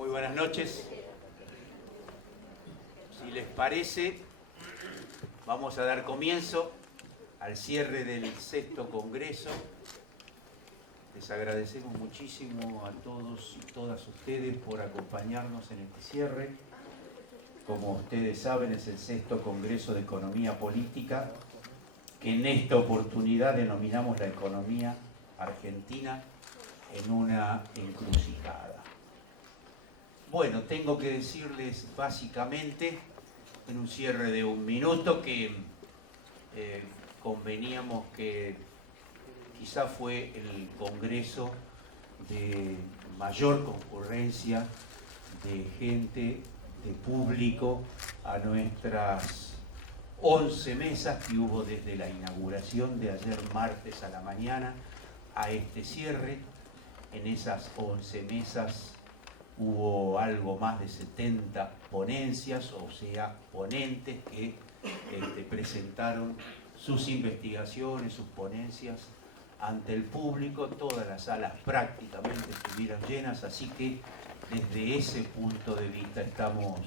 Muy buenas noches. Si les parece, vamos a dar comienzo al cierre del 6º Congreso. Les agradecemos muchísimo a todos y todas ustedes por acompañarnos en este cierre. Como ustedes saben, es el 6º Congreso de Economía Política, que en esta oportunidad denominamos la economía argentina en una encrucijada. Bueno, tengo que decirles básicamente, en un cierre de 1 minuto, que conveníamos que quizá fue el congreso de mayor concurrencia de gente, de público, a nuestras 11 mesas que hubo desde la inauguración de ayer martes a la mañana a este cierre. En esas 11 mesas hubo algo más de 70 ponencias, o sea, ponentes que presentaron sus investigaciones, sus ponencias ante el público. Todas las salas prácticamente estuvieron llenas, así que desde ese punto de vista estamos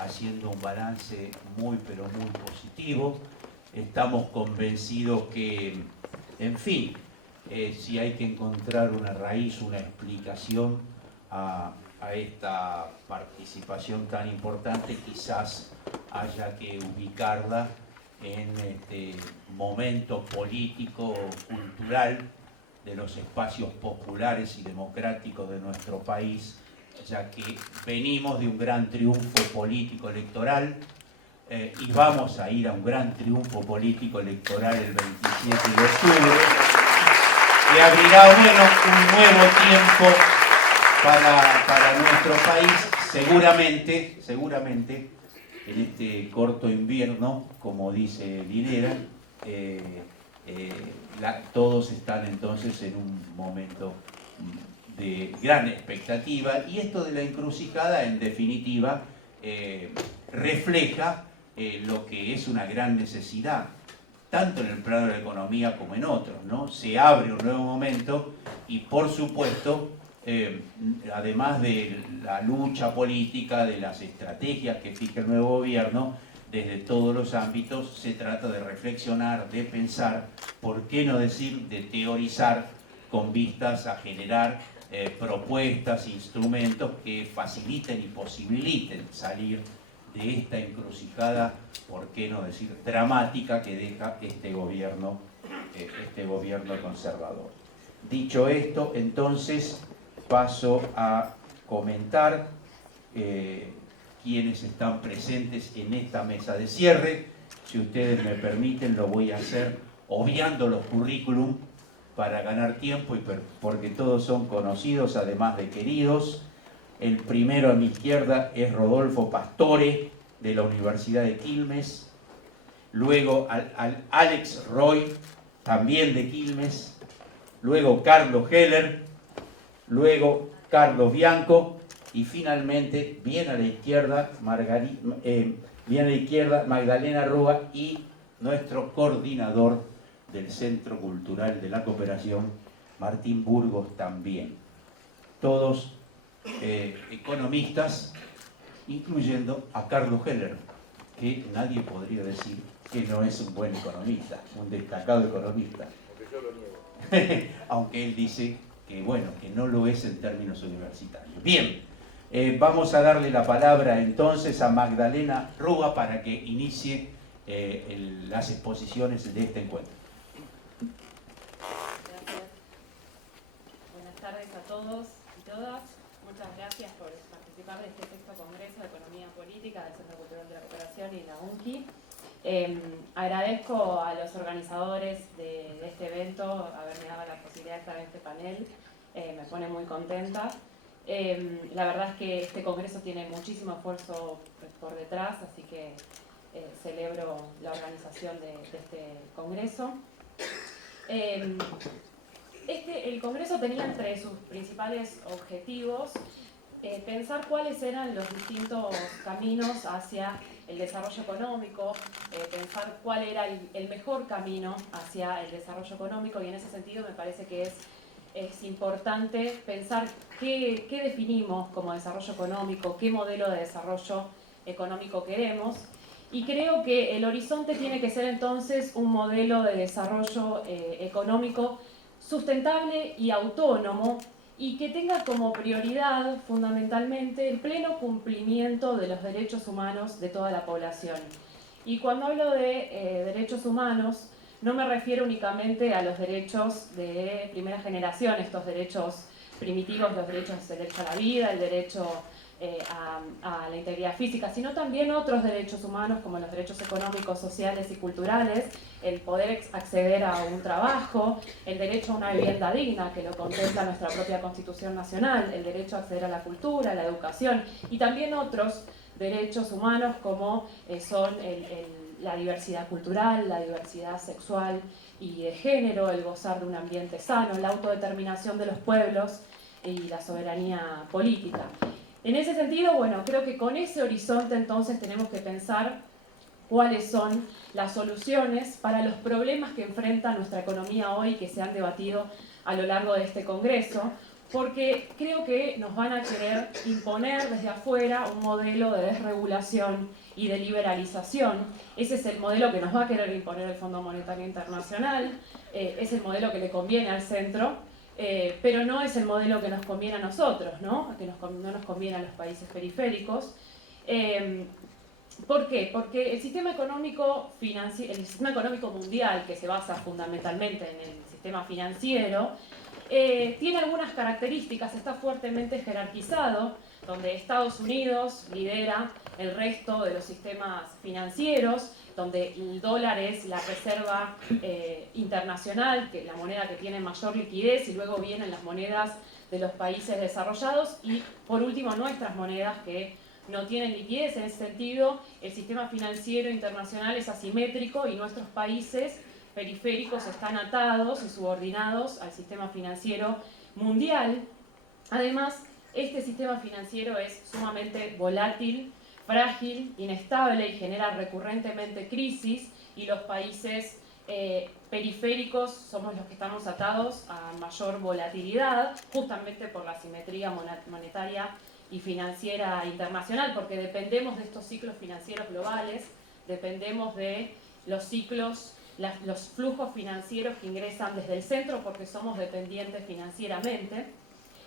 haciendo un balance muy, pero muy positivo. Estamos convencidos que, en fin, si hay que encontrar una raíz, una explicación a esta participación tan importante, quizás haya que ubicarla en este momento político, cultural de los espacios populares y democráticos de nuestro país, ya que venimos de un gran triunfo político electoral y vamos a ir a un gran triunfo político electoral el 27 de octubre, que abrirá, bueno, un nuevo tiempo para nuestro país. Seguramente, en este corto invierno, como dice Linera, todos están entonces en un momento de gran expectativa, y esto de la encrucijada, en definitiva, refleja lo que es una gran necesidad, tanto en el plano de la economía como en otros, ¿no? Se abre un nuevo momento y, por supuesto, además de la lucha política, de las estrategias que fija el nuevo gobierno, desde todos los ámbitos se trata de reflexionar, de pensar, por qué no decir, de teorizar, con vistas a generar propuestas, instrumentos que faciliten y posibiliten salir de esta encrucijada, por qué no decir dramática, que deja este gobierno conservador. Dicho esto, entonces paso a comentar quienes están presentes en esta mesa de cierre. Si ustedes me permiten, lo voy a hacer obviando los currículum para ganar tiempo y porque todos son conocidos, además de queridos. El primero a mi izquierda es Rodolfo Pastore, de la Universidad de Quilmes. Luego Alex Roy, también de Quilmes. Luego Carlos Heller. Luego Carlos Bianco. Y finalmente, bien a la izquierda, Magdalena Rúa, y nuestro coordinador del Centro Cultural de la Cooperación, Martín Burgos, también. Todos economistas, incluyendo a Carlos Heller, que nadie podría decir que no es un buen economista, un destacado economista. Aunque yo lo niego. Aunque él dice que, bueno, que no lo es en términos universitarios. Bien, vamos a darle la palabra entonces a Magdalena Rúa para que inicie las exposiciones de este encuentro. Gracias. Buenas tardes a todos y todas. Muchas gracias por participar de este 6º Congreso de Economía Política del Centro Cultural de la Cooperación y la UNCI. Agradezco a los organizadores de este evento haberme dado la posibilidad de estar en este panel. Me pone muy contenta. La verdad es que este congreso tiene muchísimo esfuerzo por detrás, así que celebro la organización de este congreso. El congreso tenía entre sus principales objetivos pensar cuáles eran los distintos caminos hacia el desarrollo económico, pensar cuál era el mejor camino hacia el desarrollo económico, y en ese sentido me parece que es es importante pensar qué definimos como desarrollo económico, qué modelo de desarrollo económico queremos. Y creo que el horizonte tiene que ser entonces un modelo de desarrollo económico sustentable y autónomo, y que tenga como prioridad fundamentalmente el pleno cumplimiento de los derechos humanos de toda la población. Y cuando hablo de derechos humanos, no me refiero únicamente a los derechos de primera generación, estos derechos primitivos, los derechos, el derecho a la vida, el derecho a la integridad física, sino también otros derechos humanos como los derechos económicos, sociales y culturales, el poder acceder a un trabajo, el derecho a una vivienda digna, que lo contempla nuestra propia Constitución Nacional, el derecho a acceder a la cultura, a la educación, y también otros derechos humanos como son la diversidad cultural, la diversidad sexual y de género, el gozar de un ambiente sano, la autodeterminación de los pueblos y la soberanía política. En ese sentido, bueno, creo que con ese horizonte entonces tenemos que pensar cuáles son las soluciones para los problemas que enfrenta nuestra economía hoy, que se han debatido a lo largo de este Congreso, porque creo que nos van a querer imponer desde afuera un modelo de desregulación y de liberalización. Ese es el modelo que nos va a querer imponer el Fondo Monetario Internacional, es el modelo que le conviene al centro, pero no es el modelo que nos conviene a nosotros, ¿no? No nos conviene a los países periféricos. ¿Por qué? Porque el sistema económico mundial, que se basa fundamentalmente en el sistema financiero, tiene algunas características, está fuertemente jerarquizado, donde Estados Unidos lidera el resto de los sistemas financieros, donde el dólar es la reserva internacional, que es la moneda que tiene mayor liquidez, y luego vienen las monedas de los países desarrollados, y por último nuestras monedas que no tienen liquidez. En ese sentido, el sistema financiero internacional es asimétrico y nuestros países periféricos están atados y subordinados al sistema financiero mundial. Además, este sistema financiero es sumamente volátil, frágil, inestable y genera recurrentemente crisis, y los países periféricos somos los que estamos atados a mayor volatilidad, justamente por la asimetría monetaria y financiera internacional, porque dependemos de estos ciclos financieros globales, dependemos de los ciclos, los flujos financieros que ingresan desde el centro, porque somos dependientes financieramente.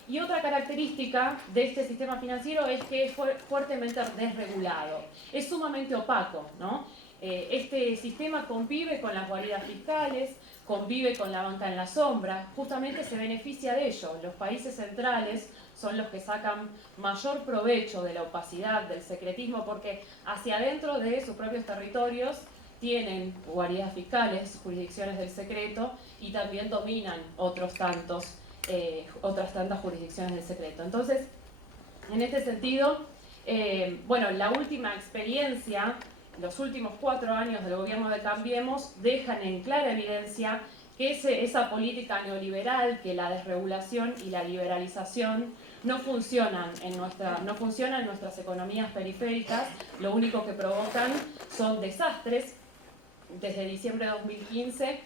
Y otra característica de este sistema financiero es que es fuertemente desregulado, es sumamente opaco, ¿no? Este sistema convive con las guaridas fiscales, convive con la banca en la sombra, justamente se beneficia de ello. Los países centrales son los que sacan mayor provecho de la opacidad, del secretismo, porque hacia adentro de sus propios territorios tienen guaridas fiscales, jurisdicciones del secreto, y también dominan otras tantas jurisdicciones del secreto. Entonces, en este sentido, bueno, la última experiencia, los últimos 4 años del gobierno de Cambiemos, dejan en clara evidencia que esa política neoliberal, que la desregulación y la liberalización no funcionan en nuestras economías periféricas. Lo único que provocan son desastres. Desde diciembre de 2015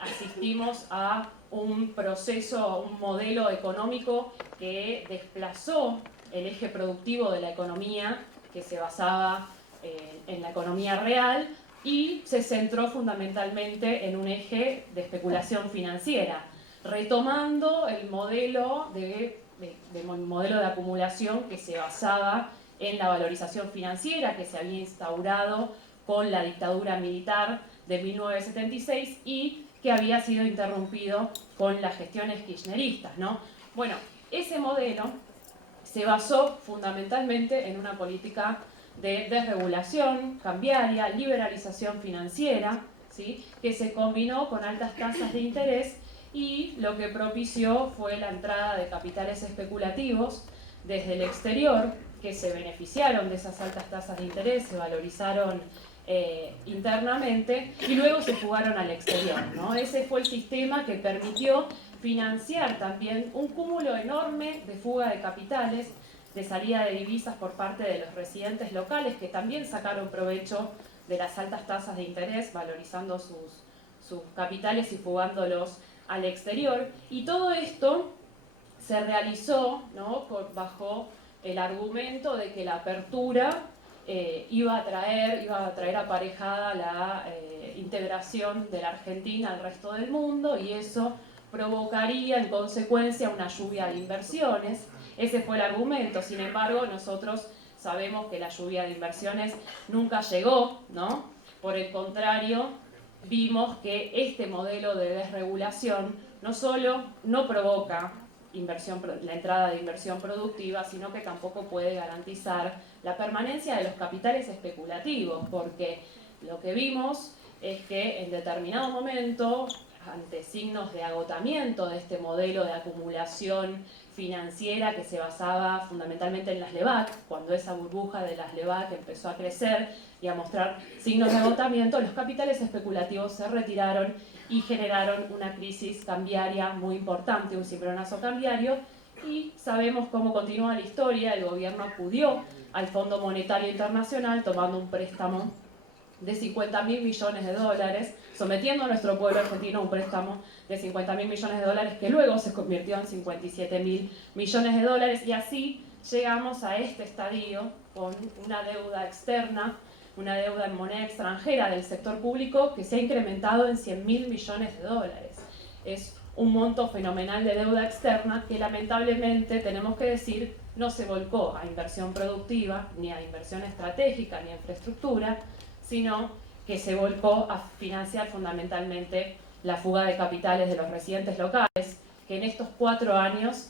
asistimos a un proceso, un modelo económico que desplazó el eje productivo de la economía, que se basaba en la economía real, y se centró fundamentalmente en un eje de especulación financiera, retomando el modelo de acumulación que se basaba en la valorización financiera, que se había instaurado con la dictadura militar de 1976 y que había sido interrumpido con las gestiones kirchneristas, ¿no? Bueno, ese modelo se basó fundamentalmente en una política de desregulación cambiaria, liberalización financiera, ¿sí?, que se combinó con altas tasas de interés, y lo que propició fue la entrada de capitales especulativos desde el exterior, que se beneficiaron de esas altas tasas de interés, se valorizaron internamente y luego se fugaron al exterior, ¿no? Ese fue el sistema que permitió financiar también un cúmulo enorme de fuga de capitales, de salida de divisas por parte de los residentes locales, que también sacaron provecho de las altas tasas de interés, valorizando sus capitales y fugándolos al exterior, y todo esto se realizó, ¿no?, bajo el argumento de que la apertura iba a traer aparejada la integración de la Argentina al resto del mundo, y eso provocaría en consecuencia una lluvia de inversiones. Ese fue el argumento. Sin embargo, nosotros sabemos que la lluvia de inversiones nunca llegó, ¿no? Por el contrario, vimos que este modelo de desregulación no solo no provoca la entrada de inversión productiva, sino que tampoco puede garantizar la permanencia de los capitales especulativos, porque lo que vimos es que en determinado momento, ante signos de agotamiento de este modelo de acumulación financiera que se basaba fundamentalmente en las LEVAC, cuando esa burbuja de las LEVAC empezó a crecer y a mostrar signos de agotamiento, los capitales especulativos se retiraron y generaron una crisis cambiaria muy importante, un cimbronazo cambiario, y sabemos cómo continúa la historia. El gobierno acudió al Fondo Monetario Internacional tomando un préstamo de 50.000 millones de dólares, sometiendo a nuestro pueblo argentino a un préstamo de 50.000 millones de dólares que luego se convirtió en 57.000 millones de dólares, y así llegamos a este estadio con una deuda externa, una deuda en moneda extranjera del sector público que se ha incrementado en 100.000 millones de dólares. Es un monto fenomenal de deuda externa que lamentablemente, tenemos que decir, no se volcó a inversión productiva, ni a inversión estratégica, ni a infraestructura, sino que se volcó a financiar fundamentalmente la fuga de capitales de los residentes locales, que en estos 4 años,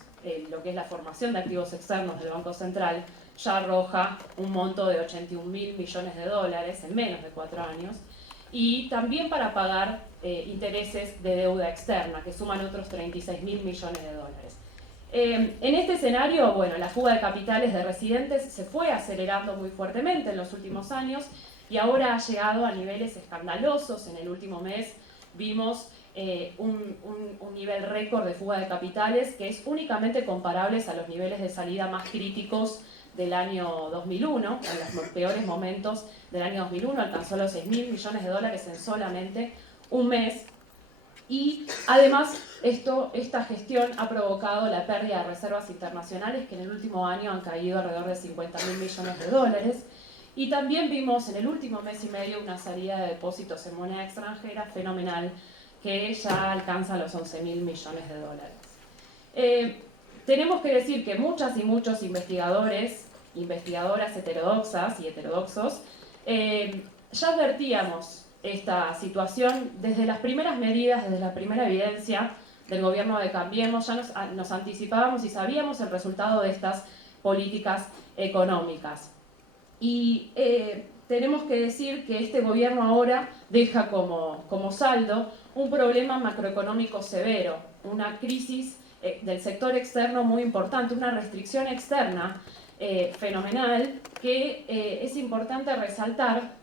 lo que es la formación de activos externos del Banco Central, ya arroja un monto de 81.000 millones de dólares en menos de 4 años, y también para pagar intereses de deuda externa, que suman otros 36.000 millones de dólares. En este escenario, bueno, la fuga de capitales de residentes se fue acelerando muy fuertemente en los últimos años, y ahora ha llegado a niveles escandalosos. En el último mes vimos un nivel récord de fuga de capitales que es únicamente comparable a los niveles de salida más críticos del año 2001, en los peores momentos del año 2001, alcanzó los 6.000 millones de dólares en solamente un mes. Y además esta gestión ha provocado la pérdida de reservas internacionales, que en el último año han caído alrededor de 50.000 millones de dólares. Y también vimos en el último mes y medio una salida de depósitos en moneda extranjera fenomenal, que ya alcanza los 11.000 millones de dólares. Tenemos que decir que muchas y muchos investigadoras heterodoxas y heterodoxos, ya advertíamos esta situación desde las primeras medidas, desde la primera evidencia del gobierno de Cambiemos. Ya nos anticipábamos y sabíamos el resultado de estas políticas económicas. Y tenemos que decir que este gobierno ahora deja como saldo un problema macroeconómico severo, una crisis del sector externo muy importante, una restricción externa fenomenal que es importante resaltar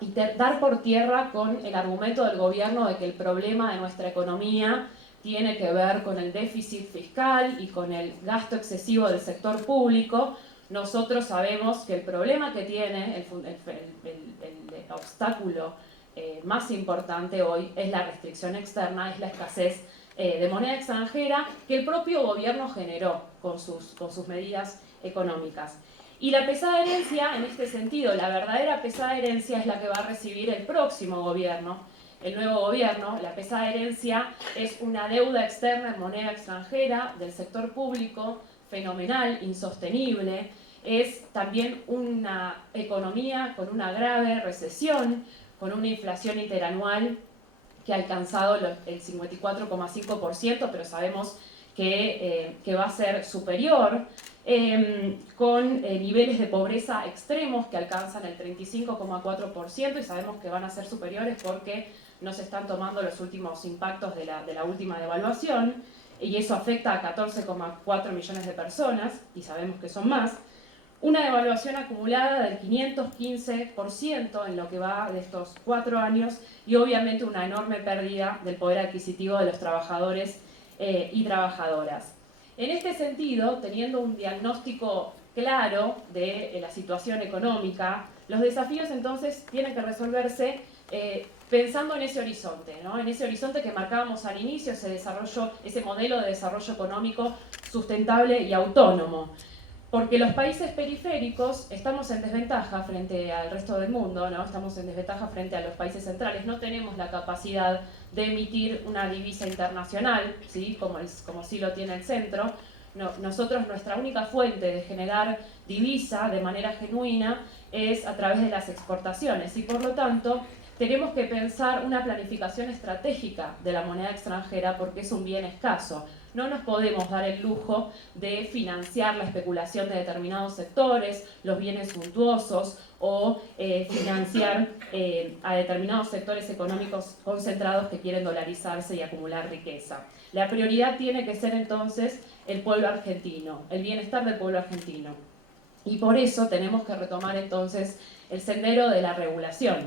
y dar por tierra con el argumento del gobierno de que el problema de nuestra economía tiene que ver con el déficit fiscal y con el gasto excesivo del sector público. Nosotros sabemos que el problema que tiene, el obstáculo más importante hoy es la restricción externa, es la escasez de moneda extranjera que el propio gobierno generó con sus medidas económicas. Y la pesada herencia, en este sentido, la verdadera pesada herencia es la que va a recibir el próximo gobierno, el nuevo gobierno. La pesada herencia es una deuda externa en moneda extranjera del sector público, fenomenal, insostenible. Es también una economía con una grave recesión, con una inflación interanual que ha alcanzado el 54,5%, pero sabemos que va a ser superior, con niveles de pobreza extremos que alcanzan el 35,4%, y sabemos que van a ser superiores porque no se están tomando los últimos impactos de la última devaluación, y eso afecta a 14,4 millones de personas, y sabemos que son más. Una devaluación acumulada del 515% en lo que va de estos 4 años, y obviamente una enorme pérdida del poder adquisitivo de los trabajadores y trabajadoras. En este sentido, teniendo un diagnóstico claro de la situación económica, los desafíos entonces tienen que resolverse pensando en ese horizonte, ¿no? En ese horizonte que marcábamos al inicio, ese modelo de desarrollo económico sustentable y autónomo. Porque los países periféricos estamos en desventaja frente al resto del mundo, ¿no? Estamos en desventaja frente a los países centrales, no tenemos la capacidad de emitir una divisa internacional, ¿sí? como sí lo tiene el centro. No, nosotros, nuestra única fuente de generar divisa de manera genuina es a través de las exportaciones y por lo tanto tenemos que pensar una planificación estratégica de la moneda extranjera porque es un bien escaso. No nos podemos dar el lujo de financiar la especulación de determinados sectores, los bienes suntuosos o financiar a determinados sectores económicos concentrados que quieren dolarizarse y acumular riqueza. La prioridad tiene que ser entonces el pueblo argentino, el bienestar del pueblo argentino. Y por eso tenemos que retomar entonces el sendero de la regulación.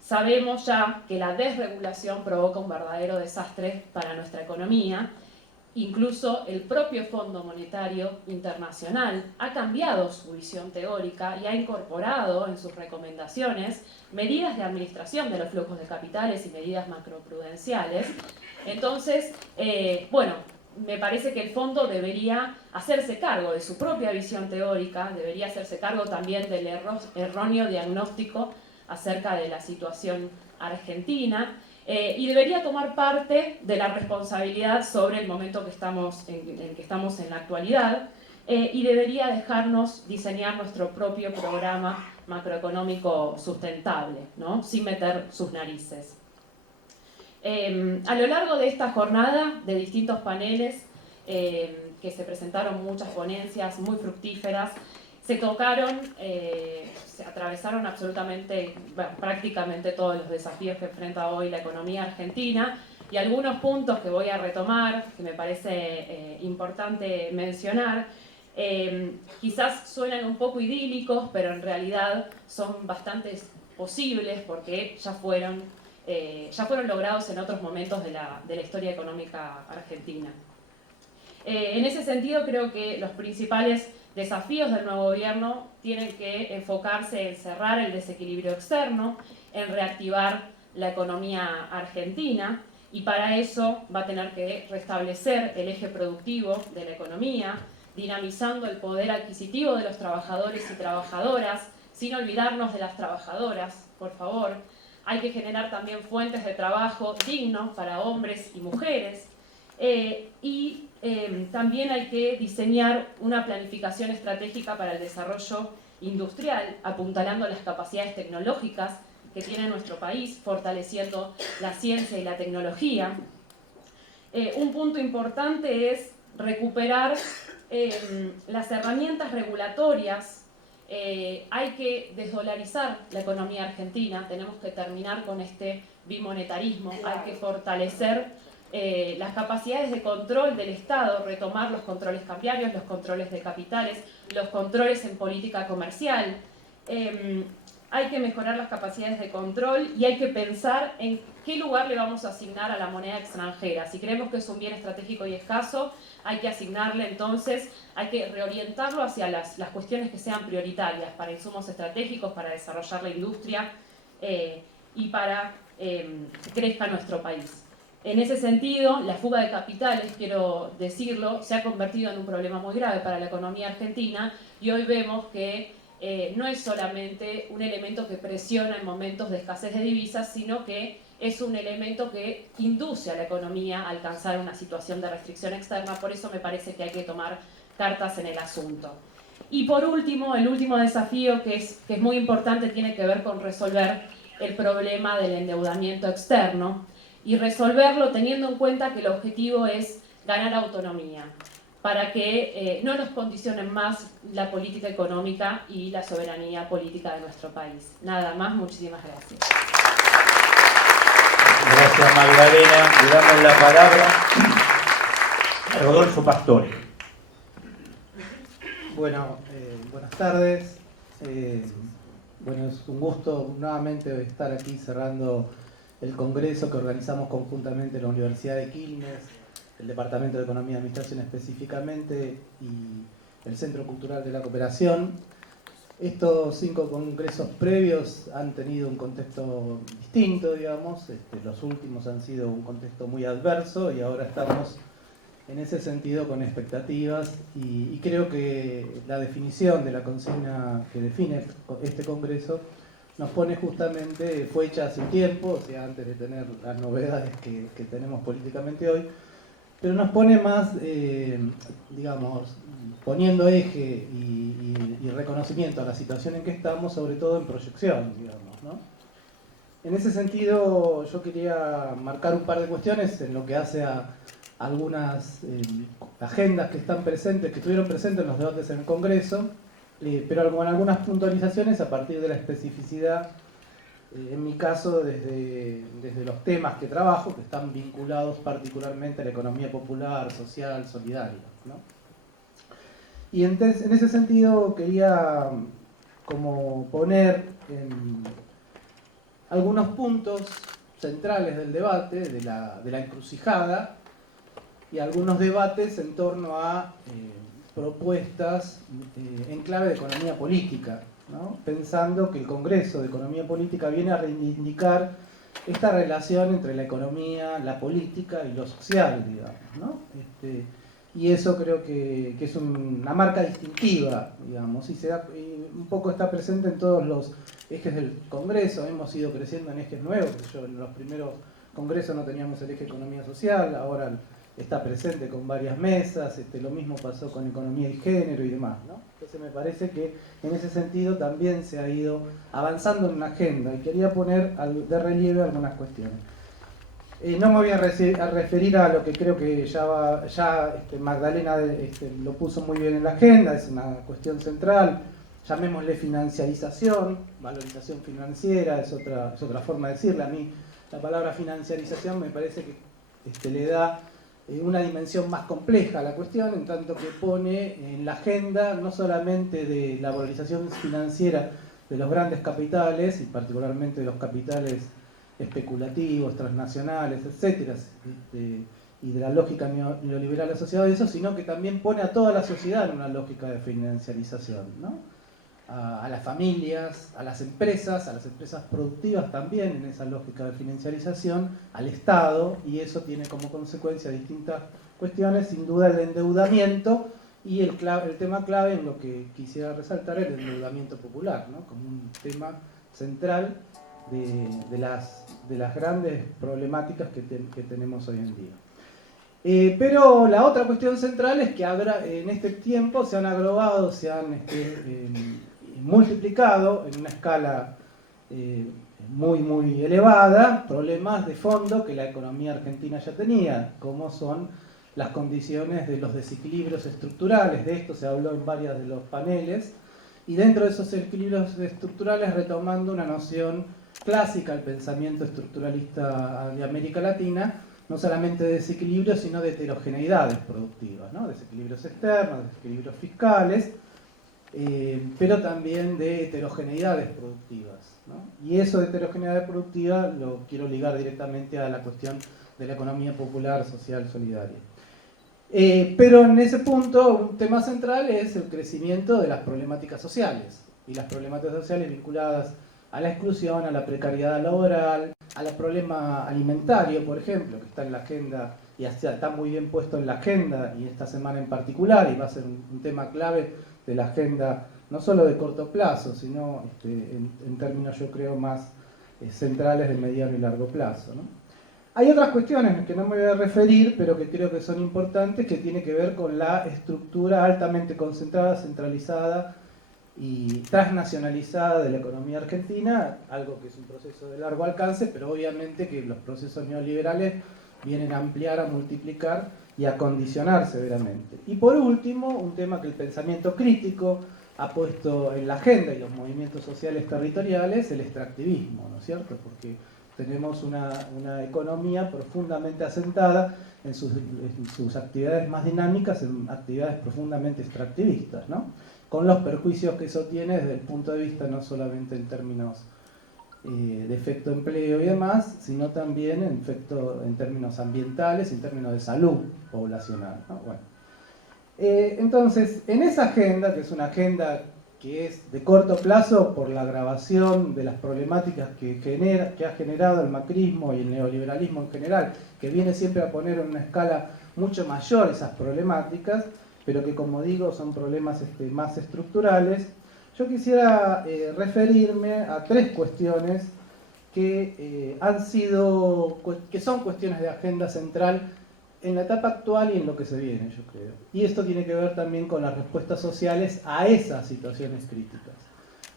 Sabemos ya que la desregulación provoca un verdadero desastre para nuestra economía. Incluso el propio Fondo Monetario Internacional ha cambiado su visión teórica y ha incorporado en sus recomendaciones medidas de administración de los flujos de capitales y medidas macroprudenciales. Entonces, me parece que el fondo debería hacerse cargo de su propia visión teórica, debería hacerse cargo también del erróneo diagnóstico acerca de la situación argentina, y debería tomar parte de la responsabilidad sobre el momento que estamos en la actualidad, y debería dejarnos diseñar nuestro propio programa macroeconómico sustentable, ¿no? Sin meter sus narices. A lo largo de esta jornada de distintos paneles, que se presentaron muchas ponencias muy fructíferas, se atravesaron prácticamente todos los desafíos que enfrenta hoy la economía argentina y algunos puntos que voy a retomar, que me parece importante mencionar, quizás suenan un poco idílicos, pero en realidad son bastante posibles porque ya fueron logrados en otros momentos de la historia económica argentina. En ese sentido, creo que los principales desafíos del nuevo gobierno tienen que enfocarse en cerrar el desequilibrio externo, en reactivar la economía argentina, y para eso va a tener que restablecer el eje productivo de la economía, dinamizando el poder adquisitivo de los trabajadores y trabajadoras, sin olvidarnos de las trabajadoras, por favor. Hay que generar también fuentes de trabajo dignos para hombres y mujeres, también hay que diseñar una planificación estratégica para el desarrollo industrial, apuntalando las capacidades tecnológicas que tiene nuestro país, fortaleciendo la ciencia y la tecnología. Un punto importante es recuperar las herramientas regulatorias. Hay que desdolarizar la economía argentina, tenemos que terminar con este bimonetarismo, hay que fortalecer las capacidades de control del Estado, retomar los controles cambiarios, los controles de capitales, los controles en política comercial. Hay que mejorar las capacidades de control y hay que pensar en qué lugar le vamos a asignar a la moneda extranjera. Si creemos que es un bien estratégico y escaso, hay que asignarle entonces, hay que reorientarlo hacia las cuestiones que sean prioritarias para insumos estratégicos, para desarrollar la industria y para que crezca nuestro país. En ese sentido, la fuga de capitales, quiero decirlo, se ha convertido en un problema muy grave para la economía argentina y hoy vemos que no es solamente un elemento que presiona en momentos de escasez de divisas, sino que es un elemento que induce a la economía a alcanzar una situación de restricción externa. Por eso me parece que hay que tomar cartas en el asunto. Y por último, el último desafío que es muy importante tiene que ver con resolver el problema del endeudamiento externo y resolverlo teniendo en cuenta que el objetivo es ganar autonomía, para que no nos condicionen más la política económica y la soberanía política de nuestro país. Nada más, muchísimas gracias. Gracias, Magdalena. Le damos la palabra a Rodolfo Pastore. Bueno, buenas tardes. Bueno, es un gusto nuevamente estar aquí cerrando el congreso que organizamos conjuntamente la Universidad de Quilmes, el Departamento de Economía y Administración específicamente y el Centro Cultural de la Cooperación. Estos 5 congresos previos han tenido un contexto distinto, digamos. Los últimos han sido un contexto muy adverso y ahora estamos en ese sentido con expectativas y creo que la definición de la consigna que define este congreso nos pone justamente, fue hecha hace un tiempo, o sea, antes de tener las novedades que tenemos políticamente hoy, pero nos pone más, digamos, poniendo eje y reconocimiento a la situación en que estamos, sobre todo en proyección, digamos, ¿no? En ese sentido, yo quería marcar un par de cuestiones en lo que hace a algunas agendas que están presentes, que estuvieron presentes en los debates en el Congreso, pero con algunas puntualizaciones a partir de la especificidad, en mi caso, desde los temas que trabajo, que están vinculados particularmente a la economía popular, social, solidaria, ¿no? Y en ese sentido quería como poner algunos puntos centrales del debate, de la encrucijada, y algunos debates en torno a propuestas en clave de economía política, ¿no? Pensando que el Congreso de Economía Política viene a reivindicar esta relación entre la economía, la política y lo social, digamos, ¿no? Y eso creo que es una marca distintiva, digamos, y un poco está presente en todos los ejes del Congreso. Hemos ido creciendo en ejes nuevos. En los primeros congresos no teníamos el eje economía social, ahora está presente con varias mesas, lo mismo pasó con economía y género y demás, ¿no? Entonces me parece que en ese sentido también se ha ido avanzando en una agenda y quería poner de relieve algunas cuestiones. No me voy a referir a lo que creo que ya Magdalena lo puso muy bien en la agenda, es una cuestión central, llamémosle financiarización, valorización financiera, es otra forma de decirle. A mí la palabra financiarización me parece que le da una dimensión más compleja a la cuestión, en tanto que pone en la agenda no solamente de la valorización financiera de los grandes capitales, y particularmente de los capitales especulativos, transnacionales, etcétera, y de la lógica neoliberal asociada a eso, sino que también pone a toda la sociedad en una lógica de financiarización, ¿no? A las familias, a las empresas productivas también en esa lógica de financiarización, al Estado, y eso tiene como consecuencia distintas cuestiones, sin duda el endeudamiento, y el tema clave en lo que quisiera resaltar, el endeudamiento popular, ¿no? Como un tema central de las grandes problemáticas que tenemos hoy en día. Pero la otra cuestión central es que en este tiempo se han agrobado, se han multiplicado en una escala muy, muy elevada problemas de fondo que la economía argentina ya tenía, como son las condiciones de los desequilibrios estructurales. De esto se habló en varios de los paneles, y dentro de esos equilibrios estructurales, retomando una noción clásica al pensamiento estructuralista de América Latina, no solamente de desequilibrios, sino de heterogeneidades productivas, ¿no? Desequilibrios externos, desequilibrios fiscales, pero también de heterogeneidades productivas, ¿no? Y eso de heterogeneidad productiva lo quiero ligar directamente a la cuestión de la economía popular, social, solidaria. Pero en ese punto, un tema central es el crecimiento de las problemáticas sociales, y las problemáticas sociales vinculadas a la exclusión, a la precariedad laboral, al problema alimentario, por ejemplo, que está en la agenda y está muy bien puesto en la agenda, y esta semana en particular, y va a ser un tema clave de la agenda, no solo de corto plazo, sino en términos, yo creo, más centrales de mediano y largo plazo, ¿no? Hay otras cuestiones que no me voy a referir, pero que creo que son importantes, que tiene que ver con la estructura altamente concentrada, centralizada y transnacionalizada de la economía argentina, algo que es un proceso de largo alcance, pero obviamente que los procesos neoliberales vienen a ampliar, a multiplicar y a condicionar severamente. Y por último, un tema que el pensamiento crítico ha puesto en la agenda y los movimientos sociales territoriales, el extractivismo, ¿no es cierto? Porque tenemos una economía profundamente asentada en sus actividades más dinámicas, en actividades profundamente extractivistas, ¿no? Con los perjuicios que eso tiene desde el punto de vista no solamente en términos de efecto empleo y demás, sino también en términos ambientales, en términos de salud poblacional, ¿no? Bueno. Entonces, en esa agenda, que es una agenda que es de corto plazo por la agravación de las problemáticas que ha generado el macrismo y el neoliberalismo en general, que viene siempre a poner en una escala mucho mayor esas problemáticas, pero que, como digo, son problemas más estructurales. Yo quisiera referirme a tres cuestiones que que son cuestiones de agenda central en la etapa actual y en lo que se viene, yo creo. Y esto tiene que ver también con las respuestas sociales a esas situaciones críticas.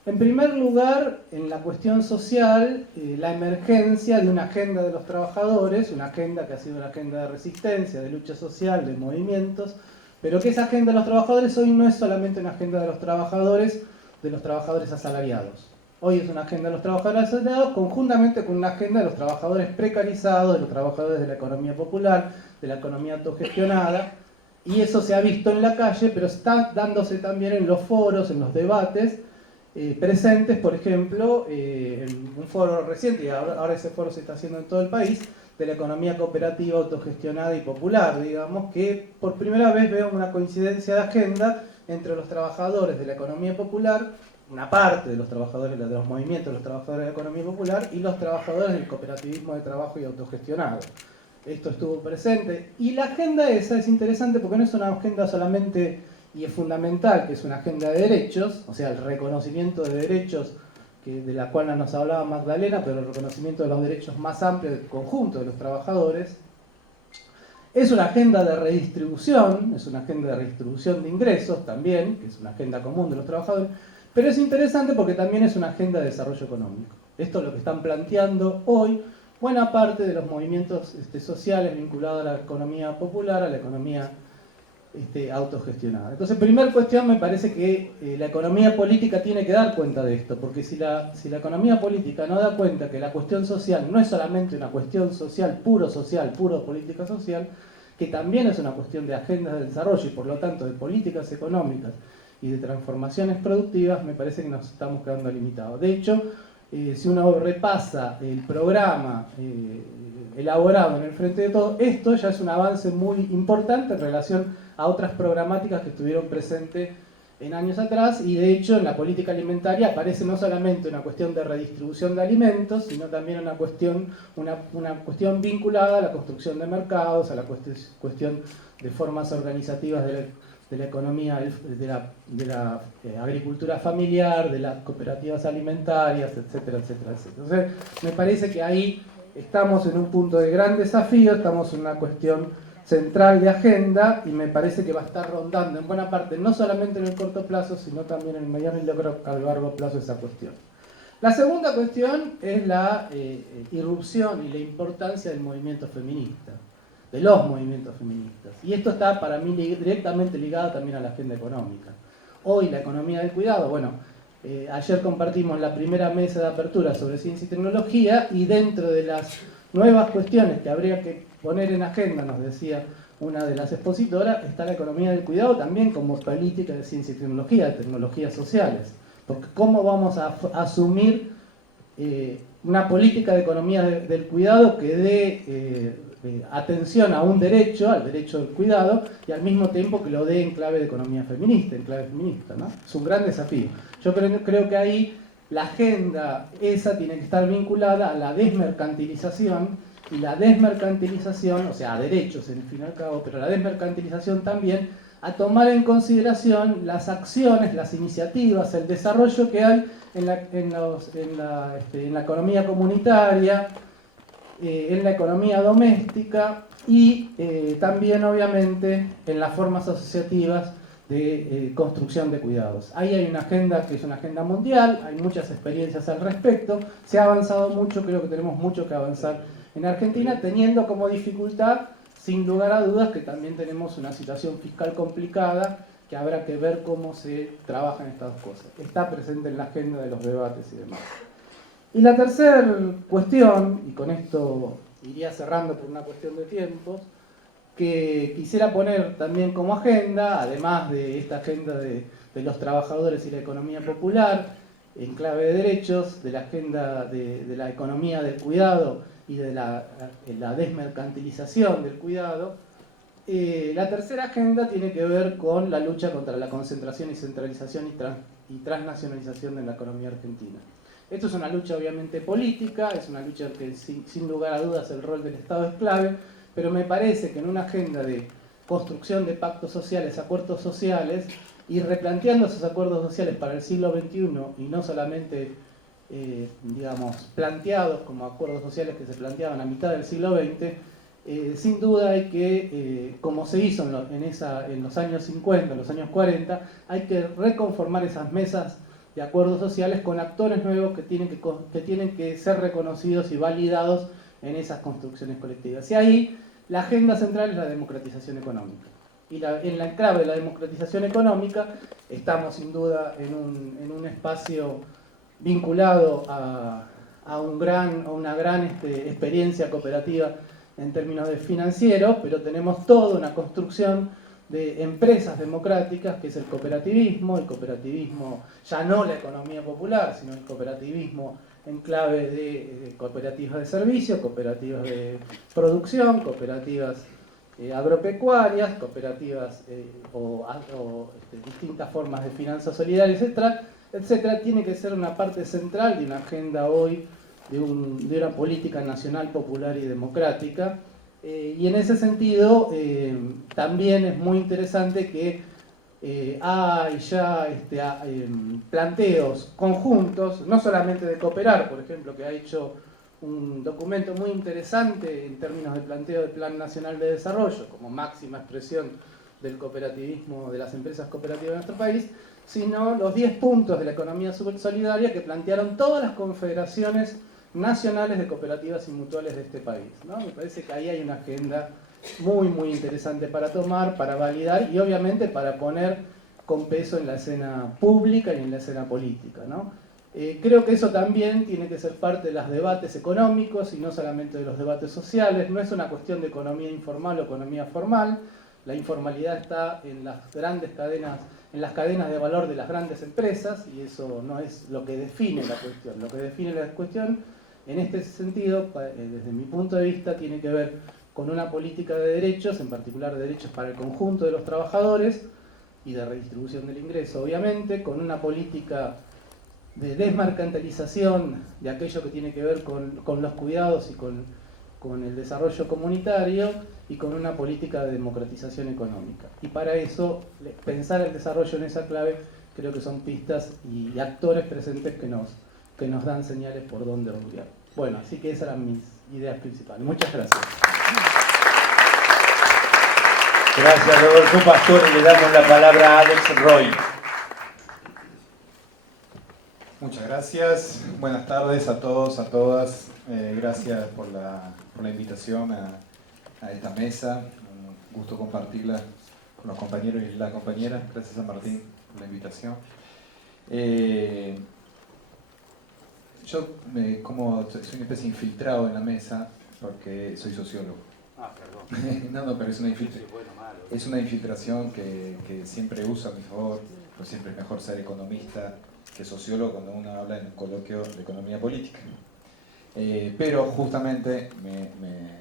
En primer lugar, en la cuestión social, la emergencia de una agenda de los trabajadores, una agenda que ha sido una agenda de resistencia, de lucha social, de movimientos, pero que esa agenda de los trabajadores hoy no es solamente una agenda de los trabajadores asalariados. Hoy es una agenda de los trabajadores asalariados conjuntamente con una agenda de los trabajadores precarizados, de los trabajadores de la economía popular, de la economía autogestionada, y eso se ha visto en la calle, pero está dándose también en los foros, en los debates presentes, por ejemplo, en un foro reciente, y ahora ese foro se está haciendo en todo el país, de la economía cooperativa, autogestionada y popular, digamos, que por primera vez veo una coincidencia de agenda entre los trabajadores de la economía popular, una parte de los trabajadores de los movimientos de los trabajadores de la economía popular, y los trabajadores del cooperativismo de trabajo y autogestionado. Esto estuvo presente, y la agenda esa es interesante porque no es una agenda solamente, y es fundamental, que es una agenda de derechos, o sea, el reconocimiento de derechos, de la cual nos hablaba Magdalena, pero el reconocimiento de los derechos más amplios del conjunto de los trabajadores. Es una agenda de redistribución, es una agenda de redistribución de ingresos también, que es una agenda común de los trabajadores, pero es interesante porque también es una agenda de desarrollo económico. Esto es lo que están planteando hoy buena parte de los movimientos sociales vinculados a la economía popular, a la economía autogestionada. Entonces, primera cuestión, me parece que la economía política tiene que dar cuenta de esto, porque si la economía política no da cuenta que la cuestión social no es solamente una cuestión social, puro política social, que también es una cuestión de agendas de desarrollo y por lo tanto de políticas económicas y de transformaciones productivas, me parece que nos estamos quedando limitados. De hecho, si uno repasa el programa elaborado en el Frente de Todos, esto ya es un avance muy importante en relación a otras programáticas que estuvieron presentes en años atrás, y de hecho en la política alimentaria aparece no solamente una cuestión de redistribución de alimentos, sino también una cuestión vinculada a la construcción de mercados, a la cuestión de formas organizativas de la economía, de la agricultura familiar, de las cooperativas alimentarias, etcétera, etcétera, etcétera. Entonces, me parece que ahí estamos en un punto de gran desafío, estamos en una cuestión central de agenda, y me parece que va a estar rondando en buena parte, no solamente en el corto plazo, sino también en el mediano y al largo plazo, esa cuestión. La segunda cuestión es la irrupción y la importancia del movimiento feminista, de los movimientos feministas. Y esto está para mí directamente ligado también a la agenda económica. Hoy la economía del cuidado, ayer compartimos la primera mesa de apertura sobre ciencia y tecnología, y dentro de las nuevas cuestiones que habría que poner en agenda, nos decía una de las expositoras, está la economía del cuidado también como política de ciencia y tecnología, de tecnologías sociales. Porque ¿cómo vamos a asumir una política de economía del cuidado que dé atención a un derecho, al derecho del cuidado, y al mismo tiempo que lo dé en clave de economía feminista, ¿no? Es un gran desafío. Yo creo que ahí la agenda esa tiene que estar vinculada a la desmercantilización, y la desmercantilización, o sea, a derechos en fin y al cabo, pero la desmercantilización también a tomar en consideración las acciones, las iniciativas, el desarrollo que hay en la economía comunitaria, en la economía doméstica, y también obviamente en las formas asociativas de construcción de cuidados. Ahí hay una agenda que es una agenda mundial, hay muchas experiencias al respecto, se ha avanzado mucho, creo que tenemos mucho que avanzar en Argentina, teniendo como dificultad, sin lugar a dudas, que también tenemos una situación fiscal complicada, que habrá que ver cómo se trabaja en estas dos cosas. Está presente en la agenda de los debates y demás. Y la tercera cuestión, y con esto iría cerrando por una cuestión de tiempos, que quisiera poner también como agenda, además de esta agenda de los trabajadores y la economía popular, en clave de derechos, de la agenda de la economía del cuidado y de la desmercantilización del cuidado, La tercera agenda tiene que ver con la lucha contra la concentración y centralización y transnacionalización de la economía argentina. Esto es una lucha obviamente política, es una lucha que sin lugar a dudas el rol del Estado es clave, pero me parece que en una agenda de construcción de pactos sociales, acuerdos sociales, y replanteando esos acuerdos sociales para el siglo XXI y no solamente, digamos, planteados como acuerdos sociales que se planteaban a mitad del siglo XX, sin duda hay que, como se hizo en los años 50, en los años 40, hay que reconformar esas mesas de acuerdos sociales con actores nuevos que tienen que ser reconocidos y validados en esas construcciones colectivas. Y ahí la agenda central es la democratización económica. Y en la clave de la democratización económica estamos sin duda en un espacio vinculado a una gran experiencia cooperativa en términos de financieros, pero tenemos toda una construcción de empresas democráticas, que es el cooperativismo ya no la economía popular, sino el cooperativismo en clave de cooperativas de servicio, cooperativas de producción, cooperativas agropecuarias, cooperativas distintas formas de finanzas solidarias, etcétera, tiene que ser una parte central de una agenda hoy de una política nacional, popular y democrática. Y en ese sentido, también es muy interesante que hay ya planteos conjuntos, no solamente de Cooperar, por ejemplo, que ha hecho un documento muy interesante en términos de planteo del Plan Nacional de Desarrollo, como máxima expresión del cooperativismo, de las empresas cooperativas de nuestro país, sino los 10 puntos de la economía solidaria que plantearon todas las confederaciones nacionales de cooperativas y mutuales de este país, ¿no? Me parece que ahí hay una agenda muy interesante para tomar, para validar y obviamente para poner con peso en la escena pública y en la escena política, ¿no? Creo que eso también tiene que ser parte de los debates económicos y no solamente de los debates sociales. No es una cuestión de economía informal o economía formal. La informalidad está en las grandes cadenas, en las cadenas de valor de las grandes empresas, y eso no es lo que define la cuestión. Lo que define la cuestión, en este sentido, desde mi punto de vista, tiene que ver con una política de derechos, en particular de derechos para el conjunto de los trabajadores y de redistribución del ingreso, obviamente, con una política de desmercantilización de aquello que tiene que ver con los cuidados y con el desarrollo comunitario, y con una política de democratización económica. Y para eso, pensar el desarrollo en esa clave, creo que son pistas y actores presentes que nos dan señales por dónde rumbear. Bueno, así que esas eran mis ideas principales. Muchas gracias. Gracias, Rodolfo Pastor, y le damos la palabra a Alex Roy. Muchas gracias. Buenas tardes a todos, a todas. Gracias por la invitación a esta mesa. Un gusto compartirla con los compañeros y la compañera. Gracias a Martín por la invitación. Yo como soy una especie de infiltrado en la mesa porque soy sociólogo. Ah, perdón. No, pero es una infiltración que siempre uso a mi favor, pues siempre es mejor ser economista que sociólogo cuando uno habla en un coloquio de economía política. Pero justamente me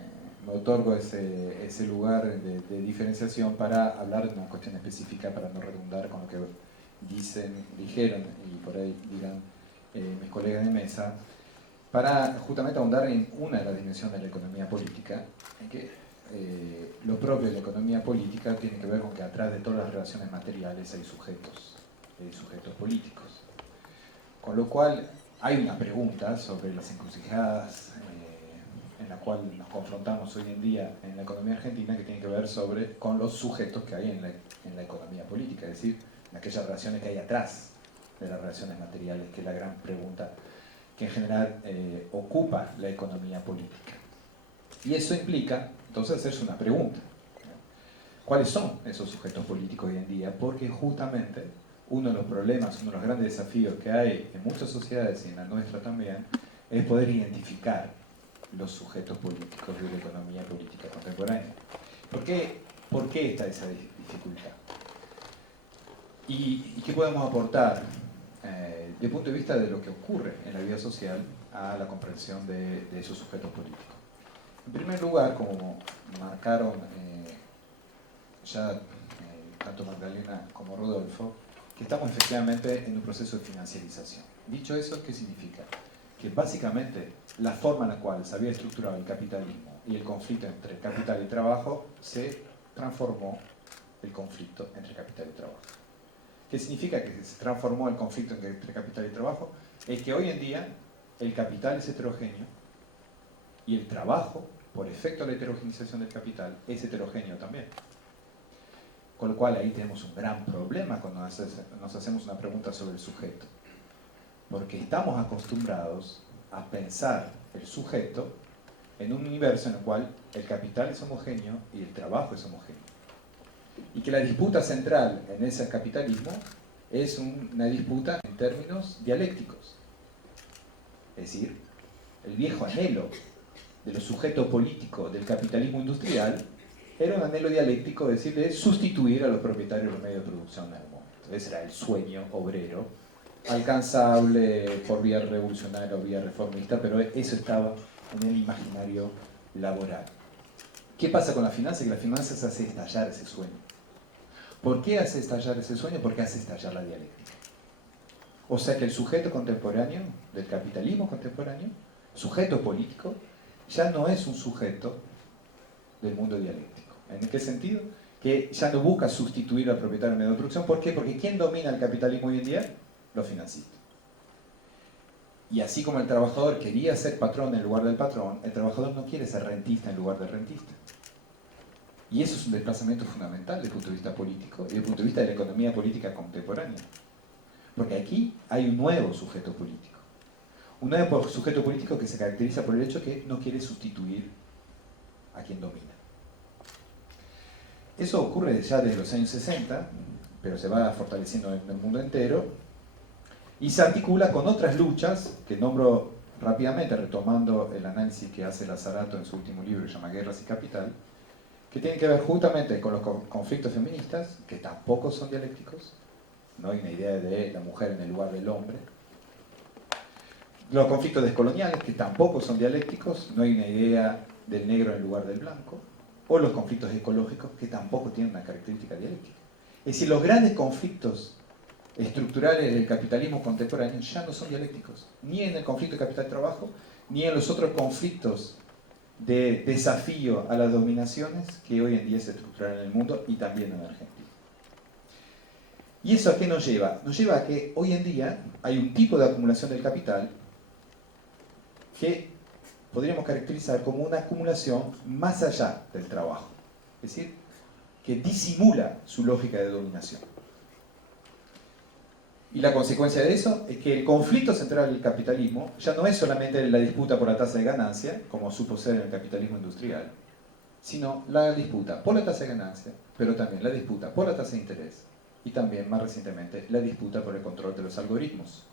otorgo ese lugar de diferenciación para hablar de una cuestión específica, para no redundar con lo que dijeron y por ahí dirán mis colegas de mesa, para justamente ahondar en una de las dimensiones de la economía política, en que lo propio de la economía política tiene que ver con que atrás de todas las relaciones materiales hay sujetos políticos. Con lo cual hay una pregunta sobre las encrucijadas en la cual nos confrontamos hoy en día en la economía argentina, que tiene que ver con los sujetos que hay en la economía política, es decir, en aquellas relaciones que hay atrás de las relaciones materiales, que es la gran pregunta que en general ocupa la economía política. Y eso implica, entonces, hacerse una pregunta. ¿Cuáles son esos sujetos políticos hoy en día? Porque justamente uno de los problemas, uno de los grandes desafíos que hay en muchas sociedades y en la nuestra también, es poder identificar los sujetos políticos de la economía política contemporánea. ¿Por qué está esa dificultad? ¿Y qué podemos aportar desde el punto de vista de lo que ocurre en la vida social a la comprensión de esos sujetos políticos? En primer lugar, como marcaron ya tanto Magdalena como Rodolfo, que estamos efectivamente en un proceso de financiarización. Dicho eso, ¿qué significa? Que básicamente la forma en la cual se había estructurado el capitalismo y el conflicto entre capital y trabajo se transformó el conflicto entre capital y trabajo. ¿Qué significa que se transformó el conflicto entre capital y trabajo? Es que hoy en día el capital es heterogéneo y el trabajo, por efecto de la heterogenización del capital, es heterogéneo también. Con lo cual ahí tenemos un gran problema cuando nos hacemos una pregunta sobre el sujeto. Porque estamos acostumbrados a pensar el sujeto en un universo en el cual el capital es homogéneo y el trabajo es homogéneo. Y que la disputa central en ese capitalismo es una disputa en términos dialécticos. Es decir, el viejo anhelo de los sujetos políticos del capitalismo industrial era un anhelo dialéctico, es decir, de sustituir a los propietarios de los medios de producción en algún momento. Ese era el sueño obrero, alcanzable por vía revolucionaria o vía reformista, pero eso estaba en el imaginario laboral. ¿Qué pasa con la finanza? Que la finanza hace estallar ese sueño. ¿Por qué hace estallar ese sueño? Porque hace estallar la dialéctica. O sea que el sujeto contemporáneo, del capitalismo contemporáneo, sujeto político, ya no es un sujeto del mundo dialéctico. ¿En qué sentido? Que ya no busca sustituir al propietario de medio de producción. ¿Por qué? Porque ¿quién domina el capitalismo hoy en día? Los financistas. Y así como el trabajador quería ser patrón en lugar del patrón, el trabajador no quiere ser rentista en lugar del rentista. Y eso es un desplazamiento fundamental desde el punto de vista político y desde el punto de vista de la economía política contemporánea. Porque aquí hay un nuevo sujeto político. Un nuevo sujeto político que se caracteriza por el hecho que no quiere sustituir a quien domina. Eso ocurre ya desde los años 60, pero se va fortaleciendo en el mundo entero, y se articula con otras luchas, que nombro rápidamente, retomando el análisis que hace Lazzarato en su último libro, que se llama Guerras y Capital, que tienen que ver justamente con los conflictos feministas, que tampoco son dialécticos, no hay una idea de la mujer en el lugar del hombre, los conflictos descoloniales, que tampoco son dialécticos, no hay una idea del negro en el lugar del blanco, o los conflictos ecológicos, que tampoco tienen una característica dialéctica. Es decir, los grandes conflictos estructurales del capitalismo contemporáneo ya no son dialécticos, ni en el conflicto de capital-trabajo, ni en los otros conflictos de desafío a las dominaciones que hoy en día se estructuran en el mundo y también en Argentina. ¿Y eso a qué nos lleva? Nos lleva a que hoy en día hay un tipo de acumulación del capital que podríamos caracterizar como una acumulación más allá del trabajo, es decir, que disimula su lógica de dominación. Y la consecuencia de eso es que el conflicto central del capitalismo ya no es solamente la disputa por la tasa de ganancia, como supo ser en el capitalismo industrial, sino la disputa por la tasa de ganancia, pero también la disputa por la tasa de interés y también, más recientemente, la disputa por el control de los algoritmos.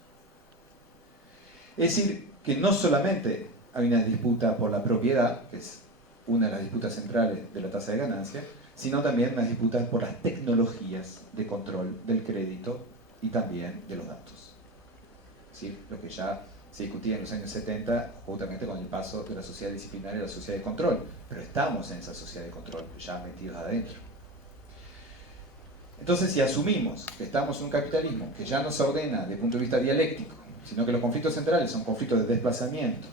Es decir, que no solamente hay una disputa por la propiedad, que es una de las disputas centrales de la tasa de ganancia, sino también unas disputas por las tecnologías de control del crédito y también de los datos. ¿Sí? Lo que ya se discutía en los años 70, justamente con el paso de la sociedad disciplinaria a la sociedad de control. Pero estamos en esa sociedad de control, ya metidos adentro. Entonces, si asumimos que estamos en un capitalismo que ya no se ordena desde el punto de vista dialéctico, sino que los conflictos centrales son conflictos de desplazamiento,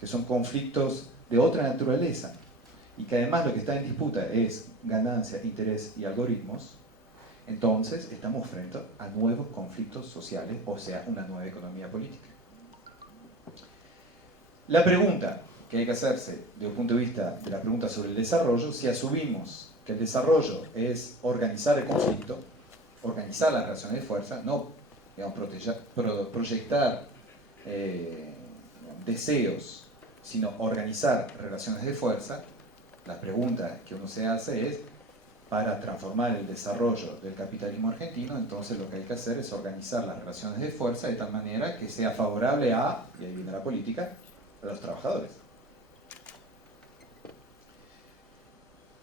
que son conflictos de otra naturaleza, y que además lo que está en disputa es ganancia, interés y algoritmos, entonces estamos frente a nuevos conflictos sociales, o sea, una nueva economía política. La pregunta que hay que hacerse desde el punto de vista de la pregunta sobre el desarrollo, si asumimos que el desarrollo es organizar el conflicto, organizar las relaciones de fuerza, no digamos, proyectar deseos, sino organizar relaciones de fuerza, la pregunta que uno se hace es, para transformar el desarrollo del capitalismo argentino, entonces lo que hay que hacer es organizar las relaciones de fuerza de tal manera que sea favorable a, y ahí viene la política, a los trabajadores.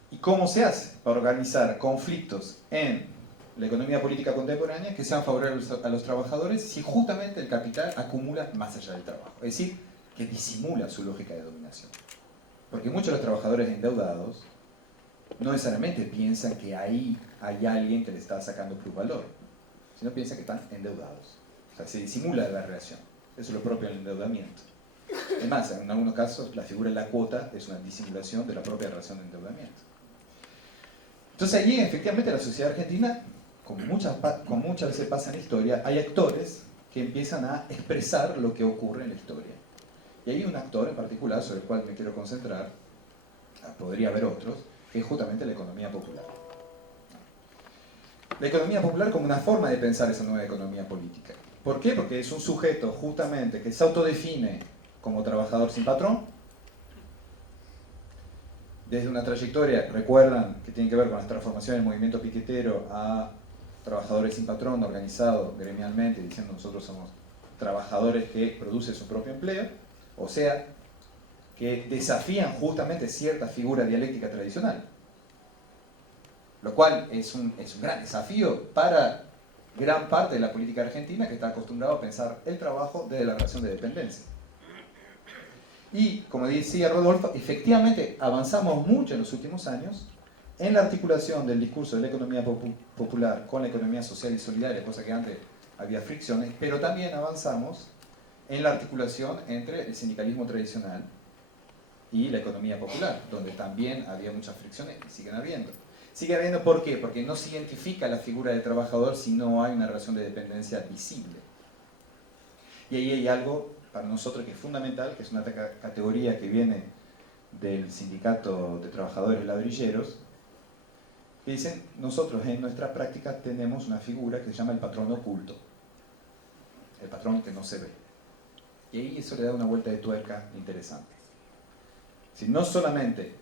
¿Y cómo se hace para organizar conflictos en la economía política contemporánea que sean favorables a los trabajadores si justamente el capital acumula más allá del trabajo? Es decir, que disimula su lógica de dominación. Porque muchos de los trabajadores endeudados no necesariamente piensan que ahí hay alguien que le está sacando plusvalor, sino piensan que están endeudados. O sea, se disimula la relación. Eso es lo propio del endeudamiento. Además, en algunos casos, la figura de la cuota es una disimulación de la propia relación de endeudamiento. Entonces allí, efectivamente, la sociedad argentina, como muchas veces pasa en la historia, hay actores que empiezan a expresar lo que ocurre en la historia. Y hay un actor en particular sobre el cual me quiero concentrar, podría haber otros, que es justamente la economía popular. La economía popular como una forma de pensar esa nueva economía política. ¿Por qué? Porque es un sujeto justamente que se autodefine como trabajador sin patrón. Desde una trayectoria, recuerdan, que tiene que ver con las transformaciones del movimiento piquetero a trabajadores sin patrón, organizados gremialmente, diciendo nosotros somos trabajadores que producen su propio empleo, o sea, que desafían justamente cierta figura dialéctica tradicional. Lo cual es un gran desafío para gran parte de la política argentina que está acostumbrado a pensar el trabajo desde la relación de dependencia. Y, como decía Rodolfo, efectivamente avanzamos mucho en los últimos años en la articulación del discurso de la economía popular con la economía social y solidaria, cosa que antes había fricciones, pero también avanzamos en la articulación entre el sindicalismo tradicional y la economía popular, donde también había muchas fricciones y siguen habiendo. Sigue habiendo, ¿por qué? Porque no se identifica la figura del trabajador si no hay una relación de dependencia visible. Y ahí hay algo para nosotros que es fundamental, que es una categoría que viene del Sindicato de Trabajadores Ladrilleros, que dicen, nosotros en nuestra práctica tenemos una figura que se llama el patrón oculto, el patrón que no se ve. Y ahí eso le da una vuelta de tuerca interesante. Si no solamente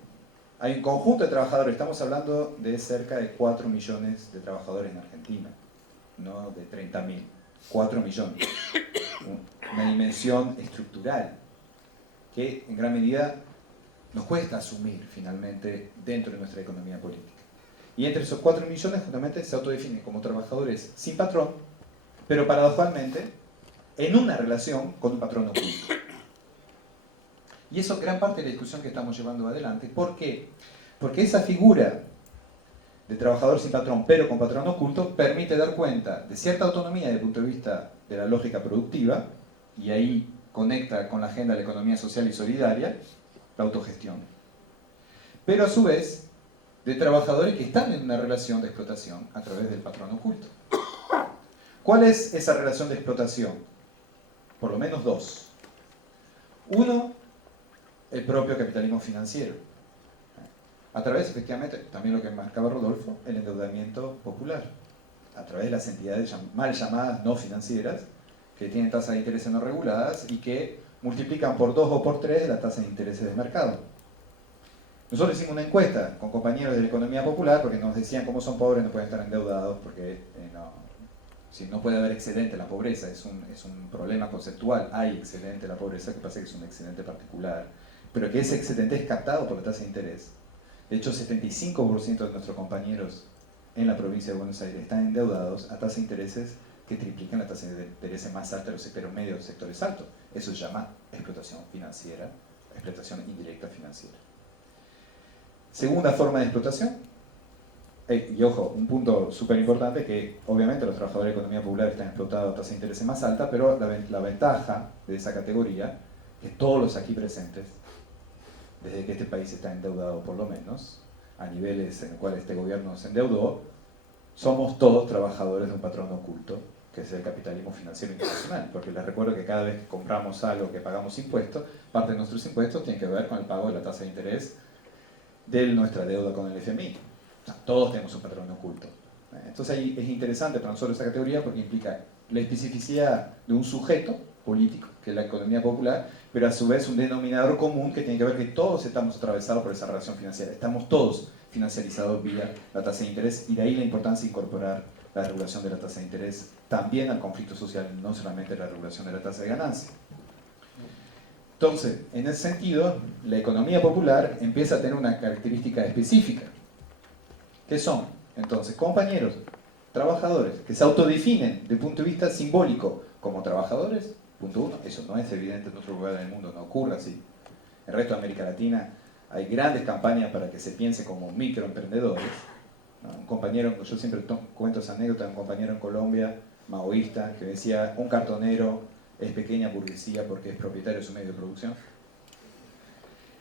hay un conjunto de trabajadores, estamos hablando de cerca de 4 millones de trabajadores en Argentina, no de 30.000, 4 millones. Una dimensión estructural que en gran medida nos cuesta asumir finalmente dentro de nuestra economía política. Y entre esos 4 millones justamente se autodefinen como trabajadores sin patrón, pero paradojalmente en una relación con un patrón oculto. Y eso es gran parte de la discusión que estamos llevando adelante. ¿Por qué? Porque esa figura de trabajador sin patrón, pero con patrón oculto, permite dar cuenta de cierta autonomía desde el punto de vista de la lógica productiva, y ahí conecta con la agenda de la economía social y solidaria, la autogestión. Pero a su vez, de trabajadores que están en una relación de explotación a través del patrón oculto. ¿Cuál es esa relación de explotación? Por lo menos dos. Uno, el propio capitalismo financiero. A través, efectivamente, también lo que marcaba Rodolfo, el endeudamiento popular. A través de las entidades mal llamadas no financieras, que tienen tasas de interés no reguladas y que multiplican por 2 o por 3 la tasa de intereses del mercado. Nosotros hicimos una encuesta con compañeros de la economía popular porque nos decían cómo son pobres no pueden estar endeudados porque no puede haber excedente en la pobreza, es un problema conceptual, hay excedente en la pobreza, que pasa que es un excedente particular, pero que ese excedente es captado por la tasa de interés. De hecho, 75% de nuestros compañeros en la provincia de Buenos Aires están endeudados a tasas de intereses que triplican la tasa de intereses más alta de los sectores medios de los sectores altos. Eso se llama explotación financiera, explotación indirecta financiera. Segunda forma de explotación, y ojo, un punto súper importante, que obviamente los trabajadores de economía popular están explotados a tasas de intereses más altas, pero la ventaja de esa categoría, que todos los aquí presentes, desde que este país está endeudado por lo menos, a niveles en los cuales este gobierno se endeudó, somos todos trabajadores de un patrón oculto, que es el capitalismo financiero internacional, porque les recuerdo que cada vez que compramos algo, que pagamos impuestos, parte de nuestros impuestos tiene que ver con el pago de la tasa de interés de nuestra deuda con el FMI. O sea, todos tenemos un patrón oculto. Entonces ahí es interesante para nosotros esta categoría porque implica la especificidad de un sujeto político, que es la economía popular, pero a su vez un denominador común que tiene que ver que todos estamos atravesados por esa relación financiera. Estamos todos financiarizados vía la tasa de interés, y de ahí la importancia de incorporar la regulación de la tasa de interés también al conflicto social, no solamente la regulación de la tasa de ganancia. Entonces, en ese sentido, la economía popular empieza a tener una característica específica, que son, entonces, compañeros, trabajadores, que se autodefinen desde el punto de vista simbólico como trabajadores, punto uno. Eso no es evidente en otro lugar del mundo, no ocurre así. En el resto de América Latina hay grandes campañas para que se piense como microemprendedores, ¿no? Un compañero, yo siempre cuento esa anécdota de un compañero en Colombia, maoísta, que decía, un cartonero es pequeña burguesía porque es propietario de su medio de producción.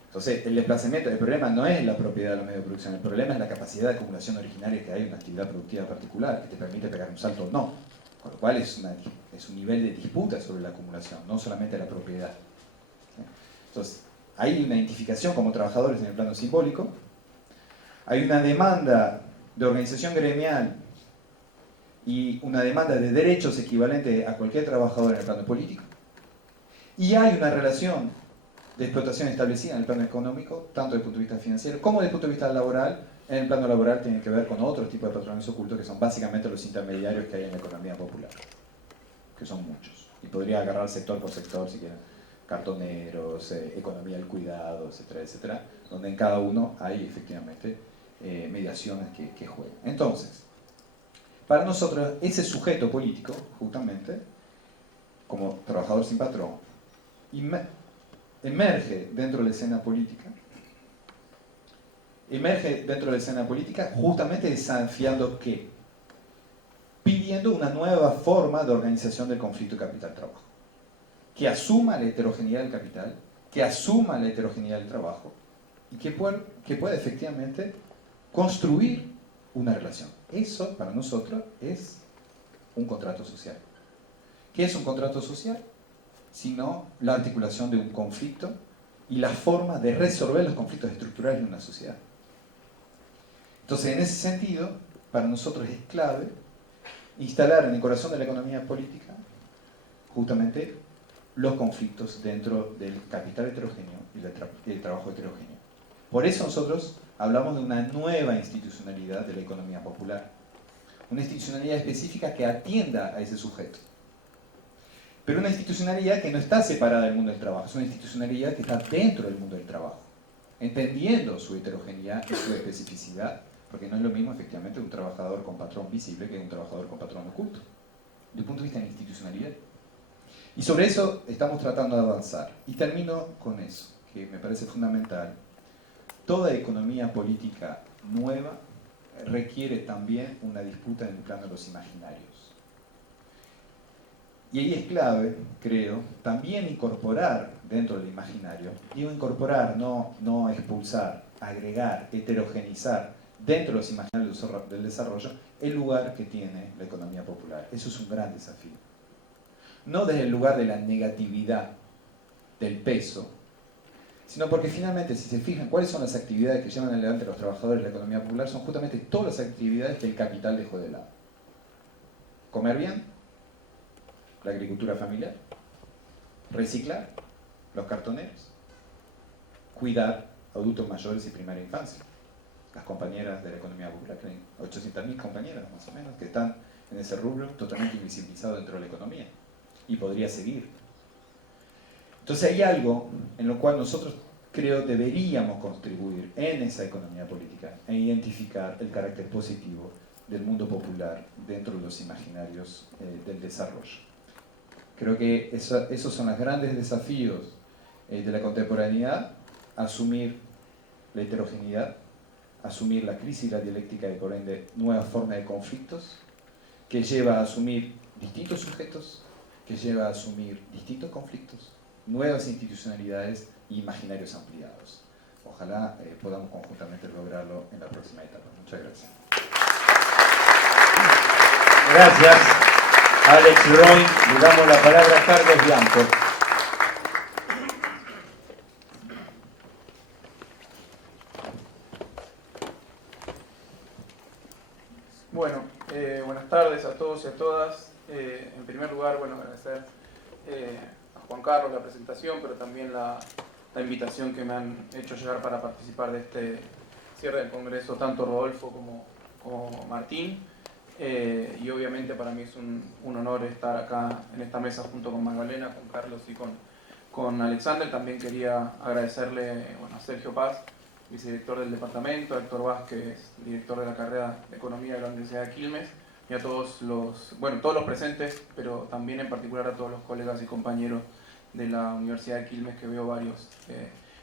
Entonces, el desplazamiento, el problema no es la propiedad de los medios de producción, el problema es la capacidad de acumulación originaria que hay en una actividad productiva particular, que te permite pegar un salto o no. Con lo cual es un nivel de disputa sobre la acumulación, no solamente la propiedad. Entonces, hay una identificación como trabajadores en el plano simbólico, hay una demanda de organización gremial y una demanda de derechos equivalente a cualquier trabajador en el plano político, y hay una relación de explotación establecida en el plano económico, tanto desde el punto de vista financiero como desde el punto de vista laboral. En el plano laboral tiene que ver con otros tipos de patrones ocultos que son básicamente los intermediarios que hay en la economía popular, que son muchos. Y podría agarrar sector por sector, si quieren, cartoneros, economía del cuidado, etcétera, etcétera, donde en cada uno hay efectivamente mediaciones que juegan. Entonces, para nosotros, ese sujeto político, justamente, como trabajador sin patrón, emerge dentro de la escena política, justamente desafiando ¿qué? Pidiendo una nueva forma de organización del conflicto capital-trabajo, que asuma la heterogeneidad del capital, que asuma la heterogeneidad del trabajo y que pueda efectivamente construir una relación. Eso para nosotros es un contrato social. ¿Qué es un contrato social? Sino la articulación de un conflicto y la forma de resolver los conflictos estructurales de una sociedad. Entonces, en ese sentido, para nosotros es clave instalar en el corazón de la economía política justamente los conflictos dentro del capital heterogéneo y del trabajo heterogéneo. Por eso nosotros hablamos de una nueva institucionalidad de la economía popular, una institucionalidad específica que atienda a ese sujeto. Pero una institucionalidad que no está separada del mundo del trabajo, es una institucionalidad que está dentro del mundo del trabajo, entendiendo su heterogeneidad y su especificidad, porque no es lo mismo efectivamente un trabajador con patrón visible que un trabajador con patrón oculto, desde el punto de vista de la institucionalidad. Y sobre eso estamos tratando de avanzar. Y termino con eso, que me parece fundamental. Toda economía política nueva requiere también una disputa en el plano de los imaginarios. Y ahí es clave, creo, también incorporar dentro del imaginario, digo incorporar, no expulsar, agregar, heterogenizar dentro de los imaginarios del desarrollo el lugar que tiene la economía popular. Eso es un gran desafío. No desde el lugar de la negatividad, del peso, sino porque finalmente, si se fijan cuáles son las actividades que llevan adelante a los trabajadores de la economía popular, son justamente todas las actividades que el capital dejó de lado. Comer bien, la agricultura familiar, reciclar, los cartoneros, cuidar adultos mayores y primera infancia. Las compañeras de la economía popular, 800.000 compañeras más o menos, que están en ese rubro totalmente invisibilizado dentro de la economía. Y podría seguir. Entonces hay algo en lo cual nosotros creo deberíamos contribuir en esa economía política e identificar el carácter positivo del mundo popular dentro de los imaginarios del desarrollo. Creo que esos son los grandes desafíos de la contemporaneidad: asumir la heterogeneidad, asumir la crisis y la dialéctica y por ende nuevas formas de conflictos, que lleva a asumir distintos sujetos, que lleva a asumir distintos conflictos, nuevas institucionalidades e imaginarios ampliados. Ojalá podamos conjuntamente lograrlo en la próxima etapa. Muchas gracias. Gracias, Alex Roy. Le damos la palabra a Carlos Bianco. Bueno, buenas tardes a todos y a todas. En primer lugar, bueno, agradecer a Juan Carlos la presentación, pero también la invitación que me han hecho llegar para participar de este cierre del Congreso, tanto Rodolfo como Martín. Y obviamente para mí es un honor estar acá en esta mesa junto con Magdalena, con Carlos y con Alexander. También quería agradecerle a Sergio Paz, vicedirector del departamento, a Héctor Vázquez, director de la carrera de Economía de la Universidad de Quilmes, y a todos los presentes, pero también en particular a todos los colegas y compañeros de la Universidad de Quilmes, que veo varios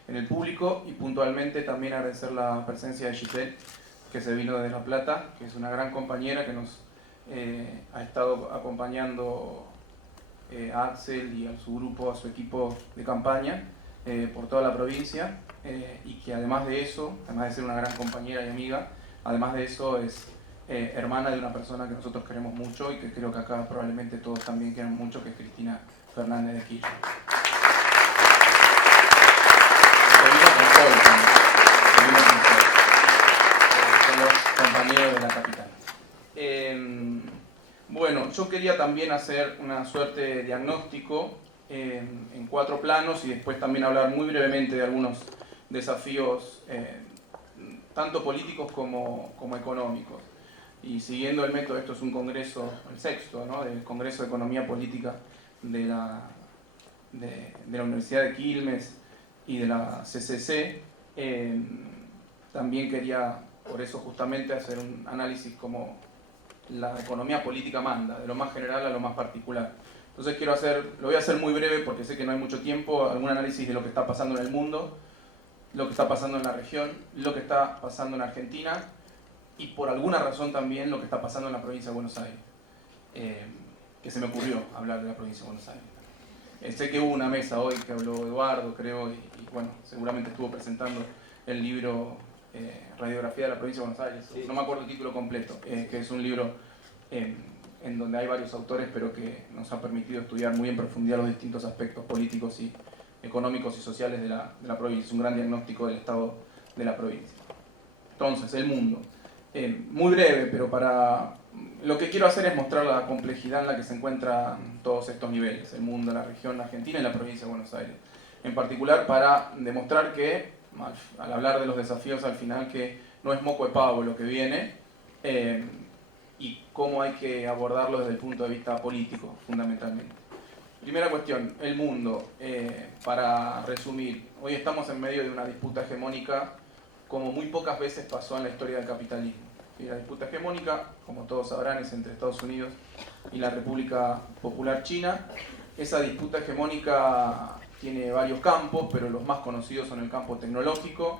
en el público, y puntualmente también agradecer la presencia de Giselle, que se vino desde La Plata, que es una gran compañera que nos ha estado acompañando a Axel y a su grupo, a su equipo de campaña por toda la provincia, y que además de eso, además de ser una gran compañera y amiga, además de eso es hermana de una persona que nosotros queremos mucho y que creo que acá probablemente todos también quieren mucho, que es Cristina Fernández de Kirchner. Son los compañeros de la capital. Bueno, yo quería también hacer una suerte de diagnóstico en 4 planos y después también hablar muy brevemente de algunos desafíos tanto políticos como económicos. Y siguiendo el método, esto es un congreso, el 6º, ¿no?, del Congreso de Economía Política de la Universidad de Quilmes y de la CCC, también quería, por eso justamente, hacer un análisis como la economía política manda, de lo más general a lo más particular. Entonces lo voy a hacer muy breve porque sé que no hay mucho tiempo, algún análisis de lo que está pasando en el mundo, lo que está pasando en la región, lo que está pasando en Argentina y por alguna razón también lo que está pasando en la provincia de Buenos Aires, que se me ocurrió hablar de la provincia de Buenos Aires. Sé que hubo una mesa hoy que habló Eduardo, creo, y bueno, seguramente estuvo presentando el libro Radiografía de la provincia de Buenos Aires, sí. No me acuerdo el título completo, que es un libro en donde hay varios autores, pero que nos ha permitido estudiar muy en profundidad los distintos aspectos políticos y económicos y sociales de la provincia. Es un gran diagnóstico del estado de la provincia. Entonces, el mundo. Muy breve, pero lo que quiero hacer es mostrar la complejidad en la que se encuentran todos estos niveles, el mundo, la región, la Argentina y la provincia de Buenos Aires. En particular para demostrar que, al hablar de los desafíos al final, que no es moco de pavo lo que viene, y cómo hay que abordarlo desde el punto de vista político, fundamentalmente. Primera cuestión, el mundo. Para resumir, hoy estamos en medio de una disputa hegemónica como muy pocas veces pasó en la historia del capitalismo. Y la disputa hegemónica, como todos sabrán, es entre Estados Unidos y la República Popular China. Esa disputa hegemónica tiene varios campos, pero los más conocidos son el campo tecnológico,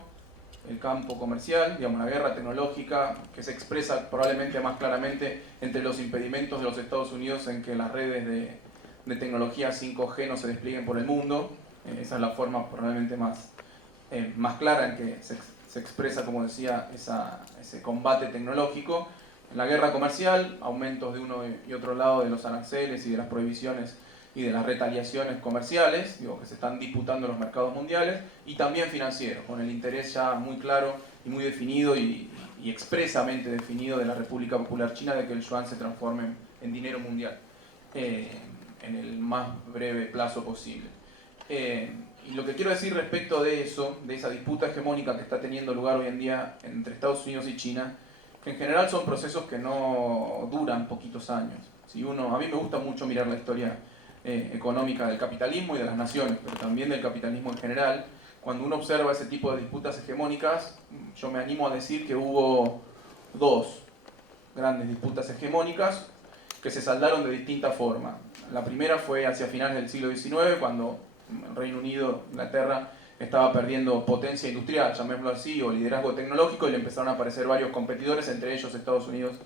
el campo comercial, digamos, la guerra tecnológica, que se expresa probablemente más claramente entre los impedimentos de los Estados Unidos en que las redes de tecnología 5G no se desplieguen por el mundo. Esa es la forma probablemente más clara en que se expresa, como decía, ese combate tecnológico. En la guerra comercial, aumentos de uno y otro lado de los aranceles y de las prohibiciones y de las retaliaciones comerciales, que se están disputando los mercados mundiales, y también financieros, con el interés ya muy claro y muy definido y expresamente definido de la República Popular China de que el yuan se transforme en dinero mundial en el más breve plazo posible. Y lo que quiero decir respecto de eso, de esa disputa hegemónica que está teniendo lugar hoy en día entre Estados Unidos y China, que en general son procesos que no duran poquitos años. A mí me gusta mucho mirar la historia económica del capitalismo y de las naciones, pero también del capitalismo en general. Cuando uno observa ese tipo de disputas hegemónicas, yo me animo a decir que hubo 2 grandes disputas hegemónicas que se saldaron de distinta forma. La primera fue hacia finales del siglo XIX, cuando el Reino Unido, Inglaterra, estaba perdiendo potencia industrial, llamémoslo así, o liderazgo tecnológico, y le empezaron a aparecer varios competidores, entre ellos Estados Unidos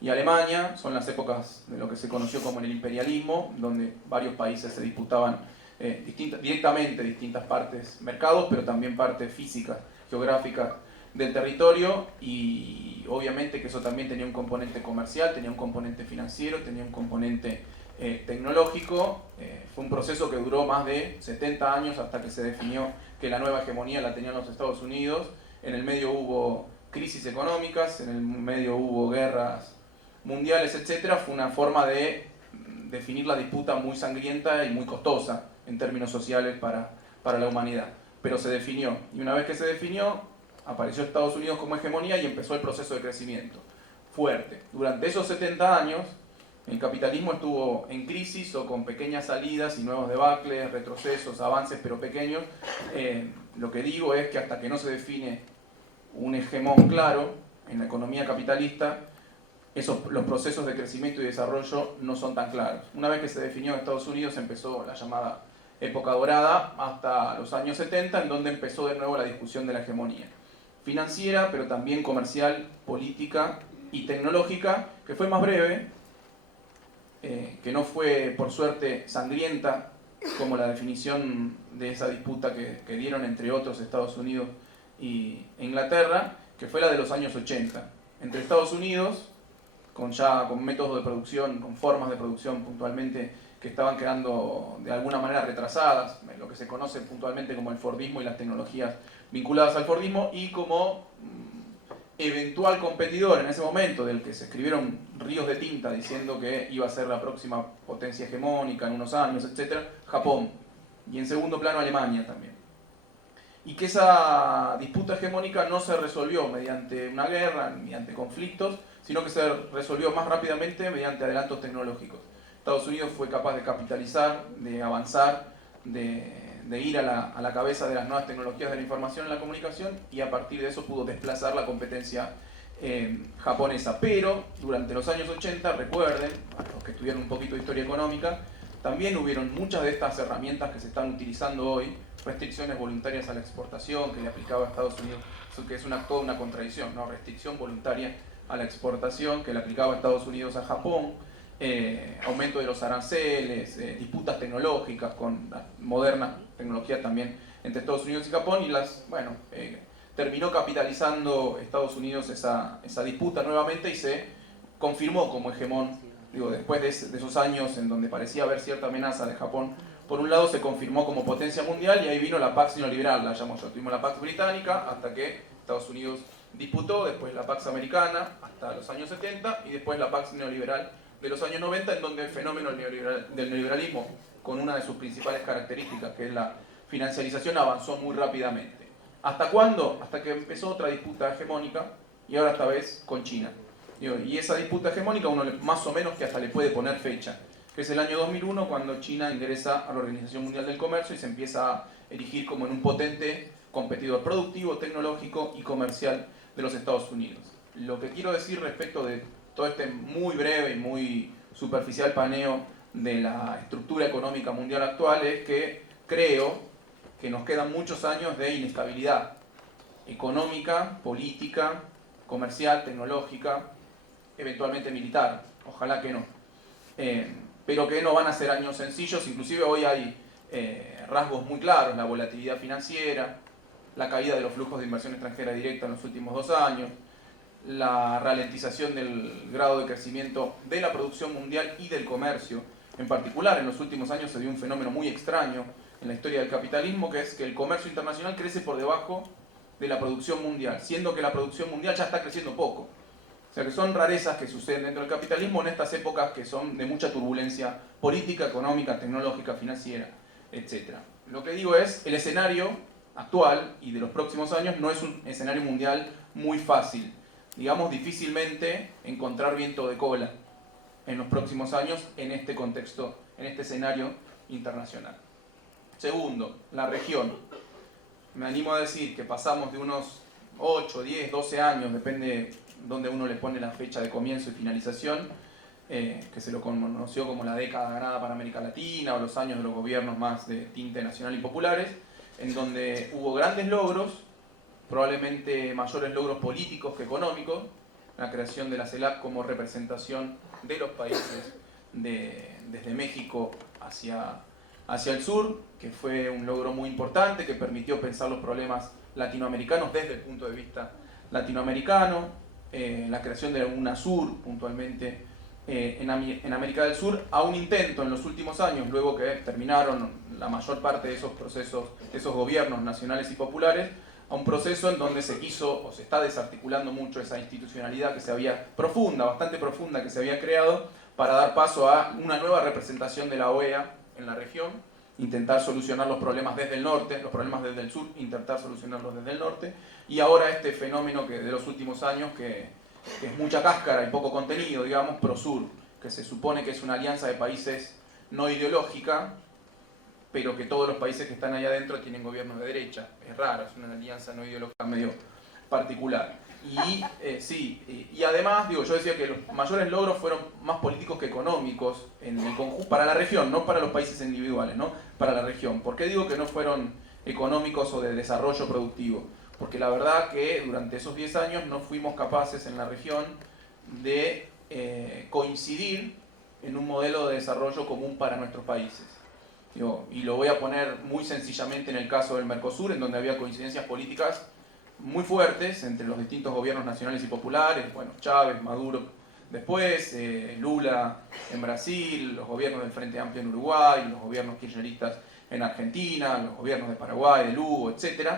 y Alemania. Son las épocas de lo que se conoció como el imperialismo, donde varios países se disputaban directamente distintas partes, mercados, pero también partes físicas, geográficas del territorio, y obviamente que eso también tenía un componente comercial, tenía un componente financiero, tenía un componente tecnológico. Fue un proceso que duró más de 70 años hasta que se definió que la nueva hegemonía la tenían los Estados Unidos. En el medio hubo crisis económicas, en el medio hubo guerras mundiales, etc. Fue una forma de definir la disputa muy sangrienta y muy costosa en términos sociales para la humanidad. Pero se definió, y una vez que se definió, apareció Estados Unidos como hegemonía y empezó el proceso de crecimiento fuerte. Durante esos 70 años, el capitalismo estuvo en crisis o con pequeñas salidas y nuevos debacles, retrocesos, avances, pero pequeños. Lo que digo es que hasta que no se define un hegemón claro en la economía capitalista, los procesos de crecimiento y desarrollo no son tan claros. Una vez que se definió en Estados Unidos, empezó la llamada época dorada hasta los años 70, en donde empezó de nuevo la discusión de la hegemonía financiera, pero también comercial, política y tecnológica, que fue más breve, que no fue, por suerte, sangrienta, como la definición de esa disputa que dieron entre otros Estados Unidos e Inglaterra, que fue la de los años 80. Entre Estados Unidos, con métodos de producción, con formas de producción puntualmente que estaban quedando de alguna manera retrasadas, lo que se conoce puntualmente como el Fordismo y las tecnologías vinculadas al Fordismo, y como eventual competidor en ese momento, del que se escribieron ríos de tinta diciendo que iba a ser la próxima potencia hegemónica en unos años, etc., Japón, y en segundo plano Alemania también. Y que esa disputa hegemónica no se resolvió mediante una guerra, mediante conflictos, sino que se resolvió más rápidamente mediante adelantos tecnológicos. Estados Unidos fue capaz de capitalizar, de avanzar, de ir a la cabeza de las nuevas tecnologías de la información y la comunicación, y a partir de eso pudo desplazar la competencia japonesa. Pero durante los años 80, recuerden, a los que estudiaron un poquito de historia económica, también hubieron muchas de estas herramientas que se están utilizando hoy, restricciones voluntarias a la exportación que le aplicaba a Estados Unidos, que es toda una contradicción, ¿no? Restricción voluntaria a la exportación que le aplicaba a Estados Unidos a Japón, aumento de los aranceles, disputas tecnológicas con la moderna tecnología también entre Estados Unidos y Japón, y terminó capitalizando Estados Unidos esa disputa nuevamente y se confirmó como hegemón. Después de esos años en donde parecía haber cierta amenaza de Japón, por un lado se confirmó como potencia mundial, y ahí vino la Pax neoliberal, la llamo yo. Tuvimos la Pax británica hasta que Estados Unidos disputó, después la Pax americana hasta los años 70, y después la Pax neoliberal de los años 90, en donde el fenómeno del neoliberalismo, con una de sus principales características, que es la financiarización, avanzó muy rápidamente. ¿Hasta cuándo? Hasta que empezó otra disputa hegemónica, y ahora esta vez con China. Y esa disputa hegemónica uno más o menos que hasta le puede poner fecha, que es el año 2001, cuando China ingresa a la Organización Mundial del Comercio y se empieza a erigir como en un potente competidor productivo, tecnológico y comercial de los Estados Unidos. Lo que quiero decir respecto de todo este muy breve y muy superficial paneo de la estructura económica mundial actual es que creo que nos quedan muchos años de inestabilidad económica, política, comercial, tecnológica, eventualmente militar, ojalá que no. Pero que no van a ser años sencillos. Inclusive hoy hay rasgos muy claros: la volatilidad financiera, la caída de los flujos de inversión extranjera directa en los últimos 2 años, la ralentización del grado de crecimiento de la producción mundial y del comercio. En particular, en los últimos años se dio un fenómeno muy extraño en la historia del capitalismo, que es que el comercio internacional crece por debajo de la producción mundial, siendo que la producción mundial ya está creciendo poco. O sea que son rarezas que suceden dentro del capitalismo en estas épocas que son de mucha turbulencia política, económica, tecnológica, financiera, etc. Lo que digo es, el escenario actual y de los próximos años no es un escenario mundial muy fácil. Digamos, difícilmente encontrar viento de cola en los próximos años en este contexto, en este escenario internacional. Segundo, la región. Me animo a decir que pasamos de unos 8, 10, 12 años, depende donde uno le pone la fecha de comienzo y finalización, que se lo conoció como la década ganada para América Latina, o los años de los gobiernos más de tinte nacional y populares, en donde hubo grandes logros, probablemente mayores logros políticos que económicos, la creación de la CELAC como representación de los países desde México hacia el sur, que fue un logro muy importante, que permitió pensar los problemas latinoamericanos desde el punto de vista latinoamericano, la creación de UNASUR puntualmente en América del Sur, a un intento en los últimos años, luego que terminaron la mayor parte de esos procesos, de esos gobiernos nacionales y populares, a un proceso en donde se quiso o se está desarticulando mucho esa institucionalidad que se había bastante profunda, que se había creado, para dar paso a una nueva representación de la OEA en la región, intentar solucionar los problemas desde el norte, los problemas desde el sur, intentar solucionarlos desde el norte, y ahora este fenómeno que de los últimos años, que es mucha cáscara y poco contenido, digamos, Prosur, que se supone que es una alianza de países no ideológica, pero que todos los países que están ahí adentro tienen gobiernos de derecha. Es raro, es una alianza no ideológica medio particular. Y además, digo, yo decía que los mayores logros fueron más políticos que económicos en el conjunto, para la región, no para los países individuales, ¿no? Para la región. ¿Por qué digo que no fueron económicos o de desarrollo productivo? Porque la verdad que durante esos 10 años no fuimos capaces en la región de coincidir en un modelo de desarrollo común para nuestros países. Y lo voy a poner muy sencillamente en el caso del Mercosur, en donde había coincidencias políticas muy fuertes entre los distintos gobiernos nacionales y populares, bueno, Chávez, Maduro después, Lula en Brasil, los gobiernos del Frente Amplio en Uruguay, los gobiernos kirchneristas en Argentina, los gobiernos de Paraguay, de Lugo, etc.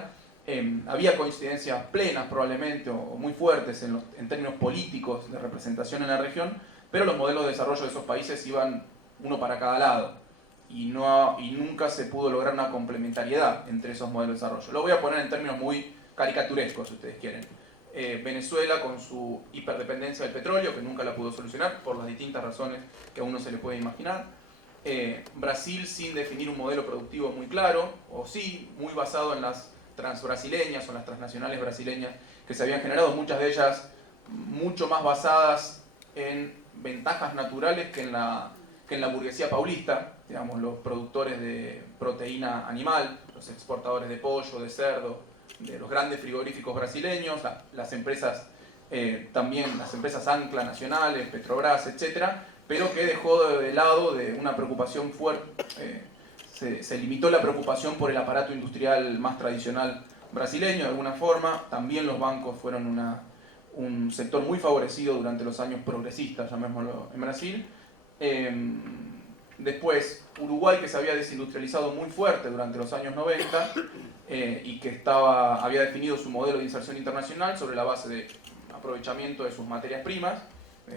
Había coincidencias plenas probablemente o muy fuertes en términos políticos de representación en la región, pero los modelos de desarrollo de esos países iban uno para cada lado y nunca se pudo lograr una complementariedad entre esos modelos de desarrollo. Lo voy a poner en términos muy caricaturescos, si ustedes quieren. Venezuela con su hiperdependencia del petróleo, que nunca la pudo solucionar por las distintas razones que a uno se le puede imaginar. Brasil sin definir un modelo productivo muy claro, o sí, muy basado en las transbrasileñas o las transnacionales brasileñas que se habían generado, muchas de ellas mucho más basadas en ventajas naturales que en la burguesía paulista, digamos, los productores de proteína animal, los exportadores de pollo, de cerdo, de los grandes frigoríficos brasileños, las empresas también, las empresas ancla nacionales, Petrobras, etcétera, pero que dejó de lado de una preocupación fuerte, se limitó la preocupación por el aparato industrial más tradicional brasileño de alguna forma. También los bancos fueron un sector muy favorecido durante los años progresistas, llamémoslo, en Brasil. Después, Uruguay, que se había desindustrializado muy fuerte durante los años 90 y que había definido su modelo de inserción internacional sobre la base de aprovechamiento de sus materias primas,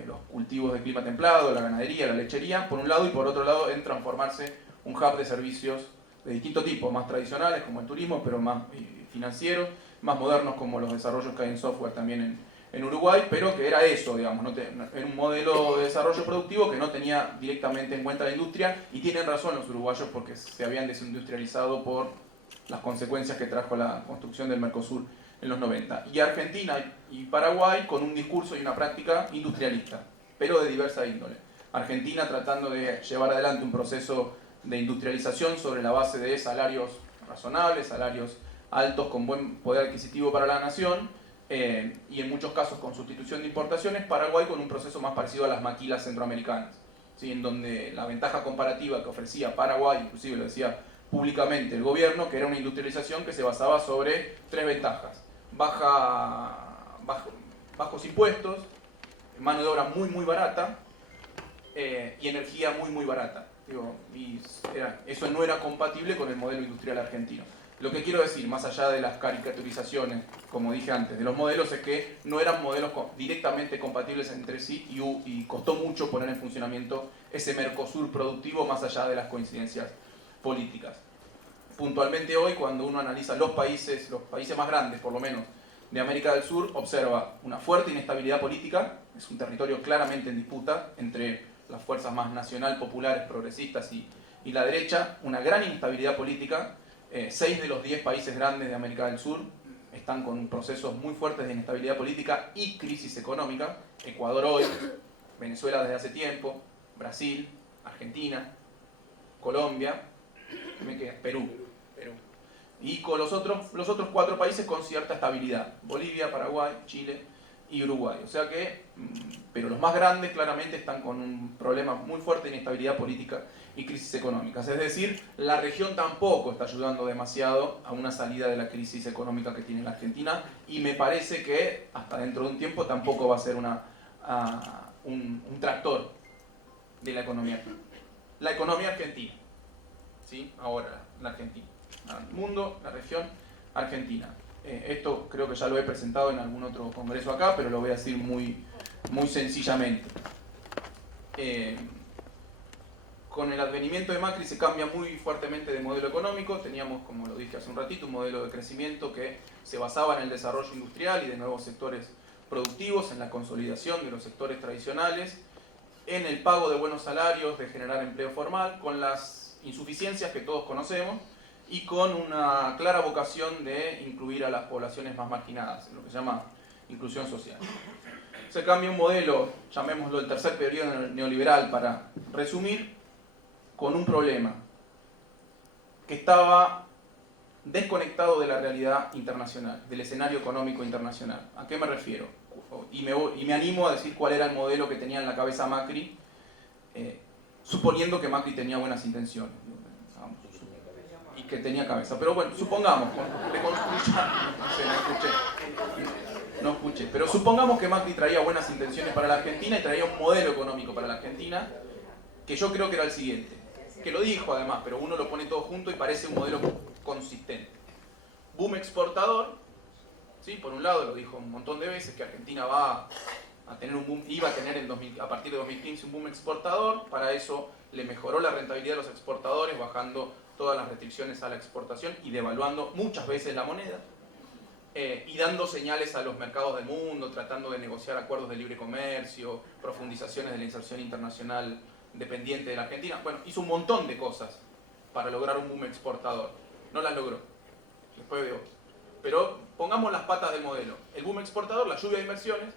los cultivos de clima templado, la ganadería, la lechería, por un lado, y por otro lado en transformarse un hub de servicios de distinto tipo, más tradicionales como el turismo, pero más financieros, más modernos como los desarrollos que hay en software también en Uruguay, pero que era eso, digamos, era un modelo de desarrollo productivo que no tenía directamente en cuenta la industria, y tienen razón los uruguayos porque se habían desindustrializado por las consecuencias que trajo la construcción del Mercosur en los 90. Y Argentina y Paraguay con un discurso y una práctica industrialista, pero de diversa índole. Argentina tratando de llevar adelante un proceso de industrialización sobre la base de salarios razonables, salarios altos con buen poder adquisitivo para la nación, y en muchos casos con sustitución de importaciones. Paraguay con un proceso más parecido a las maquilas centroamericanas, ¿sí? En donde la ventaja comparativa que ofrecía Paraguay, inclusive lo decía públicamente el gobierno, que era una industrialización que se basaba sobre tres ventajas: bajos impuestos, mano de obra muy barata y energía muy barata. Eso no era compatible con el modelo industrial argentino. Lo que quiero decir, más allá de las caricaturizaciones, como dije antes, de los modelos, es que no eran modelos directamente compatibles entre sí y costó mucho poner en funcionamiento ese Mercosur productivo más allá de las coincidencias políticas. Puntualmente hoy, cuando uno analiza los países más grandes, por lo menos, de América del Sur, observa una fuerte inestabilidad política, es un territorio claramente en disputa entre las fuerzas más nacional, populares, progresistas y la derecha, una gran inestabilidad política. 6 de los 10 países grandes de América del Sur están con procesos muy fuertes de inestabilidad política y crisis económica. Ecuador hoy, Venezuela desde hace tiempo, Brasil, Argentina, Colombia, Perú. Y con los otros 4 países con cierta estabilidad: Bolivia, Paraguay, Chile y Uruguay. O sea que, pero los más grandes claramente están con un problema muy fuerte de inestabilidad política y crisis económicas. Es decir, la región tampoco está ayudando demasiado a una salida de la crisis económica que tiene la Argentina, y me parece que hasta dentro de un tiempo tampoco va a ser un tractor de la economía. La economía argentina, ¿sí? Ahora, la Argentina. El mundo, la región, Argentina. Esto creo que ya lo he presentado en algún otro congreso acá, pero lo voy a decir muy sencillamente. Con el advenimiento de Macri se cambia muy fuertemente de modelo económico. Teníamos, como lo dije hace un ratito, un modelo de crecimiento que se basaba en el desarrollo industrial y de nuevos sectores productivos, en la consolidación de los sectores tradicionales, en el pago de buenos salarios, de generar empleo formal, con las insuficiencias que todos conocemos, y con una clara vocación de incluir a las poblaciones más marginadas, lo que se llama inclusión social. Se cambia un modelo, llamémoslo el tercer periodo neoliberal para resumir, con un problema que estaba desconectado de la realidad internacional, del escenario económico internacional. ¿A qué me refiero? Y me animo a decir cuál era el modelo que tenía en la cabeza Macri, suponiendo que Macri tenía buenas intenciones. Y que tenía cabeza. Pero bueno, supongamos, no escuché. Pero supongamos que Macri traía buenas intenciones para la Argentina y traía un modelo económico para la Argentina, que yo creo que era el siguiente. Que lo dijo además, pero uno lo pone todo junto y parece un modelo consistente. Boom exportador, ¿sí? Por un lado lo dijo un montón de veces, que Argentina va a tener un boom, iba a tener a partir de 2015 un boom exportador. Para eso le mejoró la rentabilidad de los exportadores, bajando todas las restricciones a la exportación y devaluando muchas veces la moneda, y dando señales a los mercados del mundo, tratando de negociar acuerdos de libre comercio, profundizaciones de la inserción internacional dependiente de la Argentina. Bueno, hizo un montón de cosas para lograr un boom exportador. No las logró. Después veo. Pero pongamos las patas del modelo. El boom exportador, la lluvia de inversiones,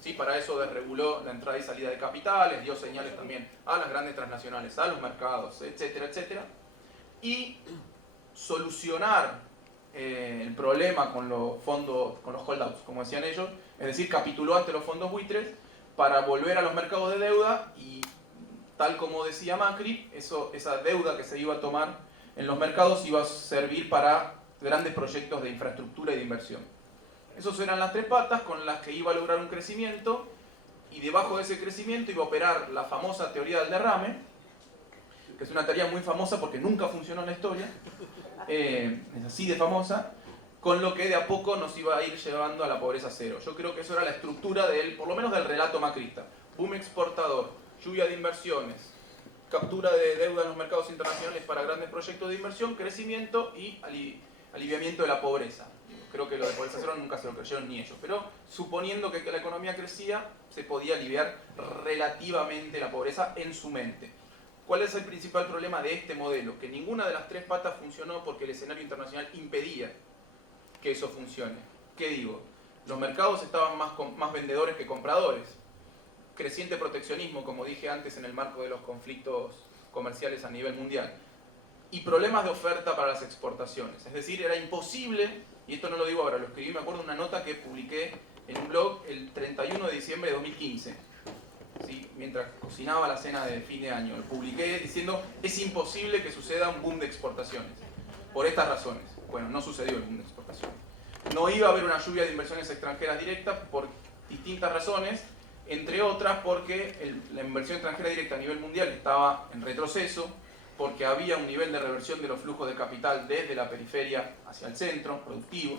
¿sí? Para eso desreguló la entrada y salida de capitales, dio señales también a las grandes transnacionales, a los mercados, etcétera, etcétera. Y solucionar el problema con los fondos, con los holdouts, como decían ellos, es decir, capituló ante los fondos buitres para volver a los mercados de deuda y, tal como decía Macri, esa deuda que se iba a tomar en los mercados iba a servir para grandes proyectos de infraestructura y de inversión. Esas eran las tres patas con las que iba a lograr un crecimiento, y debajo de ese crecimiento iba a operar la famosa teoría del derrame, que es una teoría muy famosa porque nunca funcionó en la historia, es así de famosa, con lo que de a poco nos iba a ir llevando a la pobreza cero. Yo creo que eso era la estructura por lo menos del relato macrista. Boom exportador, lluvia de inversiones, captura de deuda en los mercados internacionales para grandes proyectos de inversión, crecimiento y aliviamiento de la pobreza. Creo que lo de pobreza cero nunca se lo creyeron ni ellos, pero suponiendo que la economía crecía, se podía aliviar relativamente la pobreza en su mente. ¿Cuál es el principal problema de este modelo? Que ninguna de las tres patas funcionó porque el escenario internacional impedía que eso funcione. ¿Qué digo? Los mercados estaban más vendedores que compradores. Creciente proteccionismo, como dije antes, en el marco de los conflictos comerciales a nivel mundial. Y problemas de oferta para las exportaciones. Es decir, era imposible, y esto no lo digo ahora, lo escribí, me acuerdo de una nota que publiqué en un blog el 31 de diciembre de 2015. ¿Sí? Mientras cocinaba la cena de fin de año, lo publiqué diciendo: es imposible que suceda un boom de exportaciones. Por estas razones. Bueno, no sucedió el boom de exportaciones. No iba a haber una lluvia de inversiones extranjeras directas por distintas razones, entre otras porque la inversión extranjera directa a nivel mundial estaba en retroceso, porque había un nivel de reversión de los flujos de capital desde la periferia hacia el centro, productivo,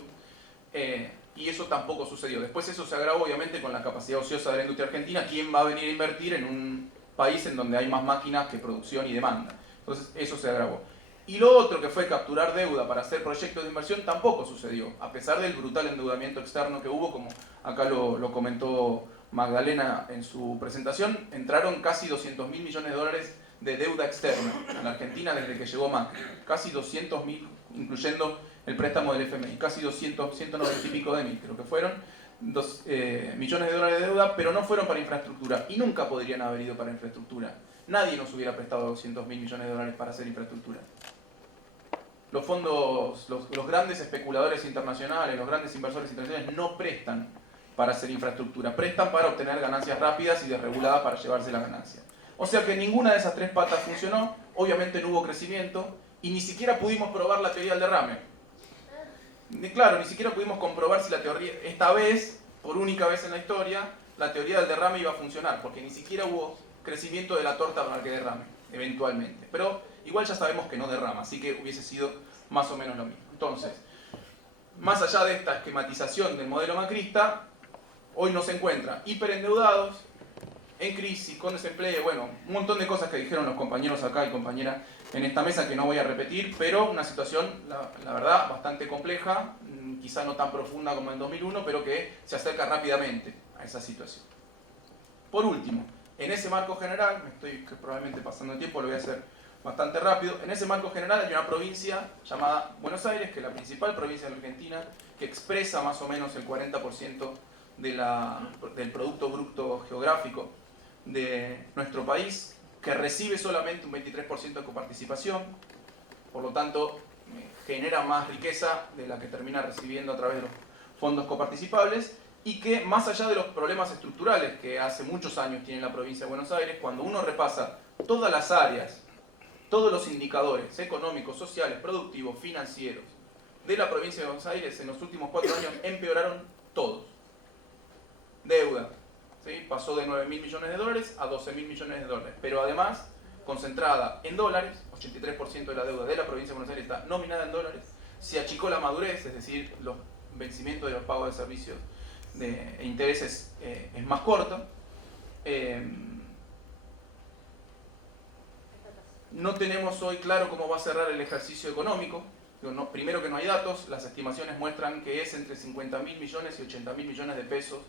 y eso tampoco sucedió. Después eso se agravó obviamente con la capacidad ociosa de la industria argentina. ¿Quién va a venir a invertir en un país en donde hay más máquinas que producción y demanda? Entonces eso se agravó. Y lo otro, que fue capturar deuda para hacer proyectos de inversión, tampoco sucedió, a pesar del brutal endeudamiento externo que hubo, como acá lo comentó Magdalena en su presentación. Entraron casi 200.000 millones de dólares de deuda externa en la Argentina desde que llegó Macri. Casi 200.000, incluyendo el préstamo del FMI. Casi 190 y pico de mil, creo que fueron. Millones de dólares de deuda, pero no fueron para infraestructura. Y nunca podrían haber ido para infraestructura. Nadie nos hubiera prestado 200.000 millones de dólares para hacer infraestructura. Los fondos, los grandes especuladores internacionales, los grandes inversores internacionales no prestan para hacer infraestructura. Prestan para obtener ganancias rápidas y desreguladas para llevarse la ganancia. O sea que ninguna de esas tres patas funcionó, obviamente no hubo crecimiento, y ni siquiera pudimos probar la teoría del derrame. Claro, ni siquiera pudimos comprobar si la teoría, esta vez, por única vez en la historia, la teoría del derrame iba a funcionar, porque ni siquiera hubo crecimiento de la torta para que derrame, eventualmente. Pero igual ya sabemos que no derrama, así que hubiese sido más o menos lo mismo. Entonces, más allá de esta esquematización del modelo macrista, hoy nos encuentra hiperendeudados, en crisis, con desempleo, bueno, un montón de cosas que dijeron los compañeros acá y compañeras en esta mesa que no voy a repetir, pero una situación, la verdad, bastante compleja, quizá no tan profunda como en 2001, pero que se acerca rápidamente a esa situación. Por último, en ese marco general, me estoy probablemente pasando el tiempo, lo voy a hacer bastante rápido, en ese marco general hay una provincia llamada Buenos Aires, que es la principal provincia de la Argentina, que expresa más o menos el 40% del Producto Bruto Geográfico de nuestro país, que recibe solamente un 23% de coparticipación, por lo tanto genera más riqueza de la que termina recibiendo a través de los fondos coparticipables, y que más allá de los problemas estructurales que hace muchos años tiene la provincia de Buenos Aires, cuando uno repasa todas las áreas, todos los indicadores económicos, sociales, productivos, financieros de la provincia de Buenos Aires en los últimos 4 años empeoraron todos. Deuda, ¿sí? Pasó de 9.000 millones de dólares a 12.000 millones de dólares, pero además concentrada en dólares, 83% de la deuda de la provincia de Buenos Aires está nominada en dólares, se achicó la madurez, es decir, los vencimientos de los pagos de servicios e intereses es más corto. No tenemos hoy claro cómo va a cerrar el ejercicio económico. Primero que no hay datos, las estimaciones muestran que es entre 50.000 millones y 80.000 millones de pesos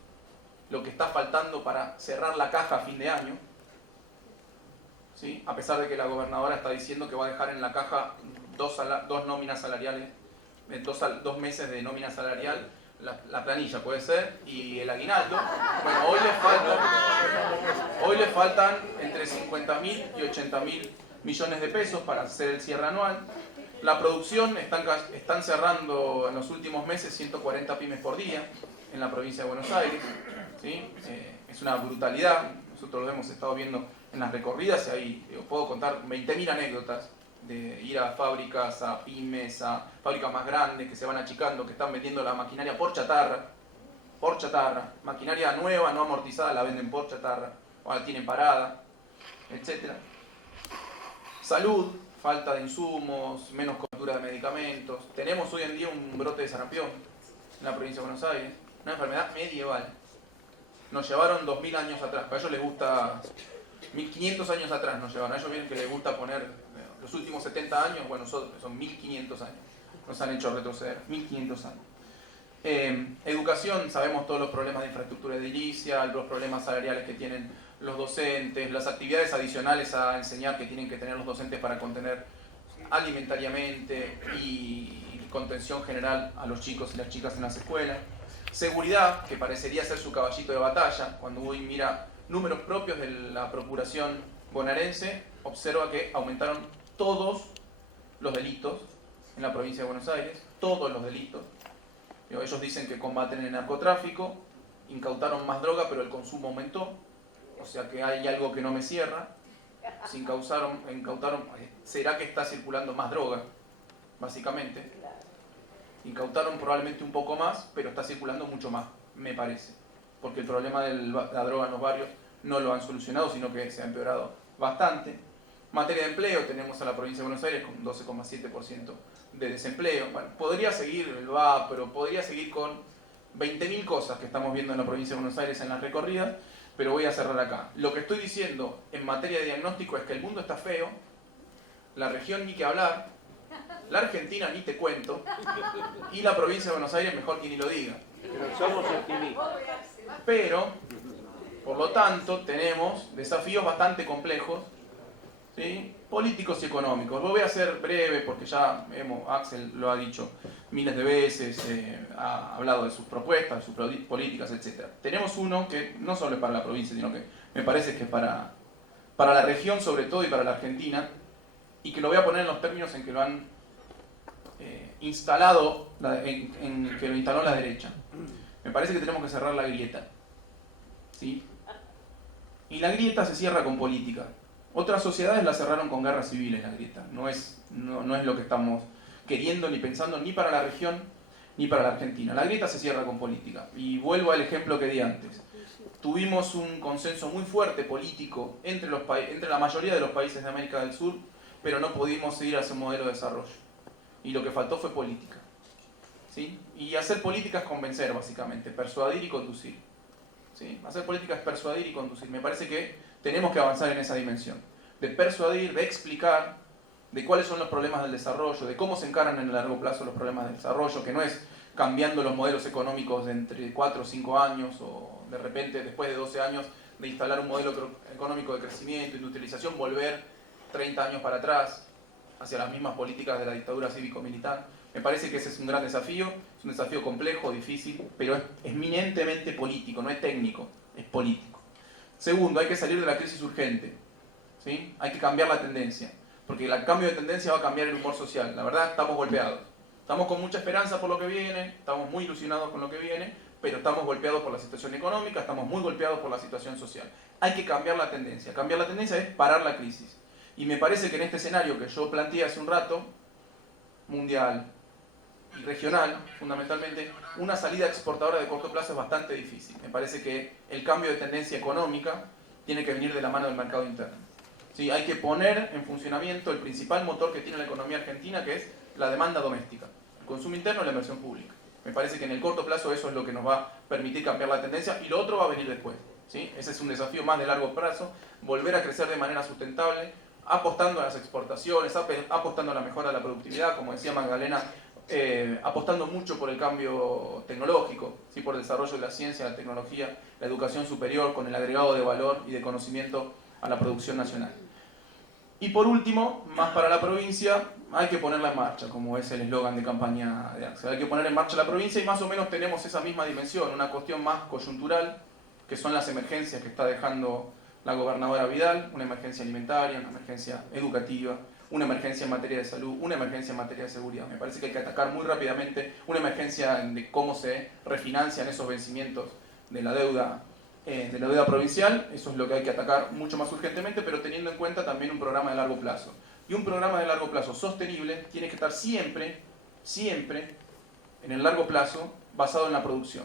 lo que está faltando para cerrar la caja a fin de año, ¿sí? A pesar de que la gobernadora está diciendo que va a dejar en la caja dos nóminas salariales, 2 meses de nómina salarial, la planilla puede ser, y el aguinaldo. Bueno, hoy le faltan entre 50.000 y 80.000 millones de pesos para hacer el cierre anual. La producción, están cerrando en los últimos meses 140 pymes por día en la provincia de Buenos Aires, ¿sí? Es una brutalidad, nosotros lo hemos estado viendo en las recorridas y ahí puedo contar 20.000 anécdotas de ir a fábricas, a pymes, a fábricas más grandes que se van achicando, que están vendiendo la maquinaria por chatarra, maquinaria nueva, no amortizada, la venden por chatarra, o la tienen parada, etc. Salud, falta de insumos, menos cobertura de medicamentos. Tenemos hoy en día un brote de sarampión en la provincia de Buenos Aires, una enfermedad medieval. Nos llevaron 2.000 años atrás, a ellos les gusta, 1.500 años atrás nos llevaron, a ellos vienen que les gusta poner los últimos 70 años, bueno, son 1.500 años, nos han hecho retroceder, 1.500 años. Educación, sabemos todos los problemas de infraestructura edilicia, los problemas salariales que tienen los docentes, las actividades adicionales a enseñar que tienen que tener los docentes para contener alimentariamente y contención general a los chicos y las chicas en las escuelas. Seguridad, que parecería ser su caballito de batalla. Cuando uno mira números propios de la procuración bonaerense, observa que aumentaron todos los delitos en la provincia de Buenos Aires, todos los delitos. Ellos dicen que combaten el narcotráfico, incautaron más droga, pero el consumo aumentó. O sea que hay algo que no me cierra. Se incautaron, ¿será que está circulando más droga? Básicamente. Incautaron probablemente un poco más, pero está circulando mucho más, me parece. Porque el problema de la droga en los barrios no lo han solucionado, sino que se ha empeorado bastante. En materia de empleo, tenemos a la provincia de Buenos Aires con 12,7% de desempleo. Bueno, podría seguir el VA, pero podría seguir con 20.000 cosas que estamos viendo en la provincia de Buenos Aires en las recorridas, pero voy a cerrar acá. Lo que estoy diciendo en materia de diagnóstico es que el mundo está feo, la región ni que hablar, la Argentina ni te cuento, y la provincia de Buenos Aires mejor que ni lo diga. Pero somos optimistas. Pero, por lo tanto, tenemos desafíos bastante complejos, ¿sí? Políticos y económicos. Lo voy a hacer breve porque ya Axel lo ha dicho miles de veces, ha hablado de sus propuestas, de sus políticas, etc. Tenemos uno que no solo es para la provincia, sino que me parece que es para la región sobre todo y para la Argentina, y que lo voy a poner en los términos en que lo han instalado, en que lo instaló la derecha. Me parece que tenemos que cerrar la grieta, ¿sí? Y la grieta se cierra con política. Otras sociedades la cerraron con guerras civiles, la grieta. No es lo que estamos queriendo ni pensando ni para la región ni para la Argentina. La grieta se cierra con política. Y vuelvo al ejemplo que di antes. Tuvimos un consenso muy fuerte político entre la mayoría de los países de América del Sur, pero no pudimos seguir a ese modelo de desarrollo. Y lo que faltó fue política, ¿sí? Y hacer política es convencer, básicamente, persuadir y conducir, ¿sí? Hacer política es persuadir y conducir. Me parece que tenemos que avanzar en esa dimensión, de persuadir, de explicar, de cuáles son los problemas del desarrollo, de cómo se encaran en el largo plazo los problemas del desarrollo, que no es cambiando los modelos económicos de entre 4 o 5 años, o de repente, después de 12 años, de instalar un modelo económico de crecimiento, industrialización, volver 30 años para atrás, hacia las mismas políticas de la dictadura cívico-militar. Me parece que ese es un gran desafío, es un desafío complejo, difícil, pero es eminentemente político, no es técnico, es político. Segundo, hay que salir de la crisis urgente, ¿sí? Hay que cambiar la tendencia, porque el cambio de tendencia va a cambiar el humor social. La verdad, estamos golpeados. Estamos con mucha esperanza por lo que viene, estamos muy ilusionados con lo que viene, pero estamos golpeados por la situación económica, estamos muy golpeados por la situación social. Hay que cambiar la tendencia. Cambiar la tendencia es parar la crisis. Y me parece que en este escenario que yo planteé hace un rato, mundial y regional, fundamentalmente, una salida exportadora de corto plazo es bastante difícil. Me parece que el cambio de tendencia económica tiene que venir de la mano del mercado interno. ¿Sí? Hay que poner en funcionamiento el principal motor que tiene la economía argentina, que es la demanda doméstica, el consumo interno y la inversión pública. Me parece que en el corto plazo eso es lo que nos va a permitir cambiar la tendencia y lo otro va a venir después, ¿sí? Ese es un desafío más de largo plazo, volver a crecer de manera sustentable, apostando a las exportaciones, apostando a la mejora de la productividad, como decía Magdalena, apostando mucho por el cambio tecnológico, ¿sí? Por el desarrollo de la ciencia, la tecnología, la educación superior, con el agregado de valor y de conocimiento a la producción nacional. Y por último, más para la provincia, hay que ponerla en marcha, como es el eslogan de campaña de Axel. Hay que poner en marcha la provincia y más o menos tenemos esa misma dimensión, una cuestión más coyuntural, que son las emergencias que está dejando la gobernadora Vidal, una emergencia alimentaria, una emergencia educativa, una emergencia en materia de salud, una emergencia en materia de seguridad. Me parece que hay que atacar muy rápidamente una emergencia de cómo se refinancian esos vencimientos de la deuda provincial. Eso es lo que hay que atacar mucho más urgentemente, pero teniendo en cuenta también un programa de largo plazo. Y un programa de largo plazo sostenible tiene que estar siempre en el largo plazo basado en la producción.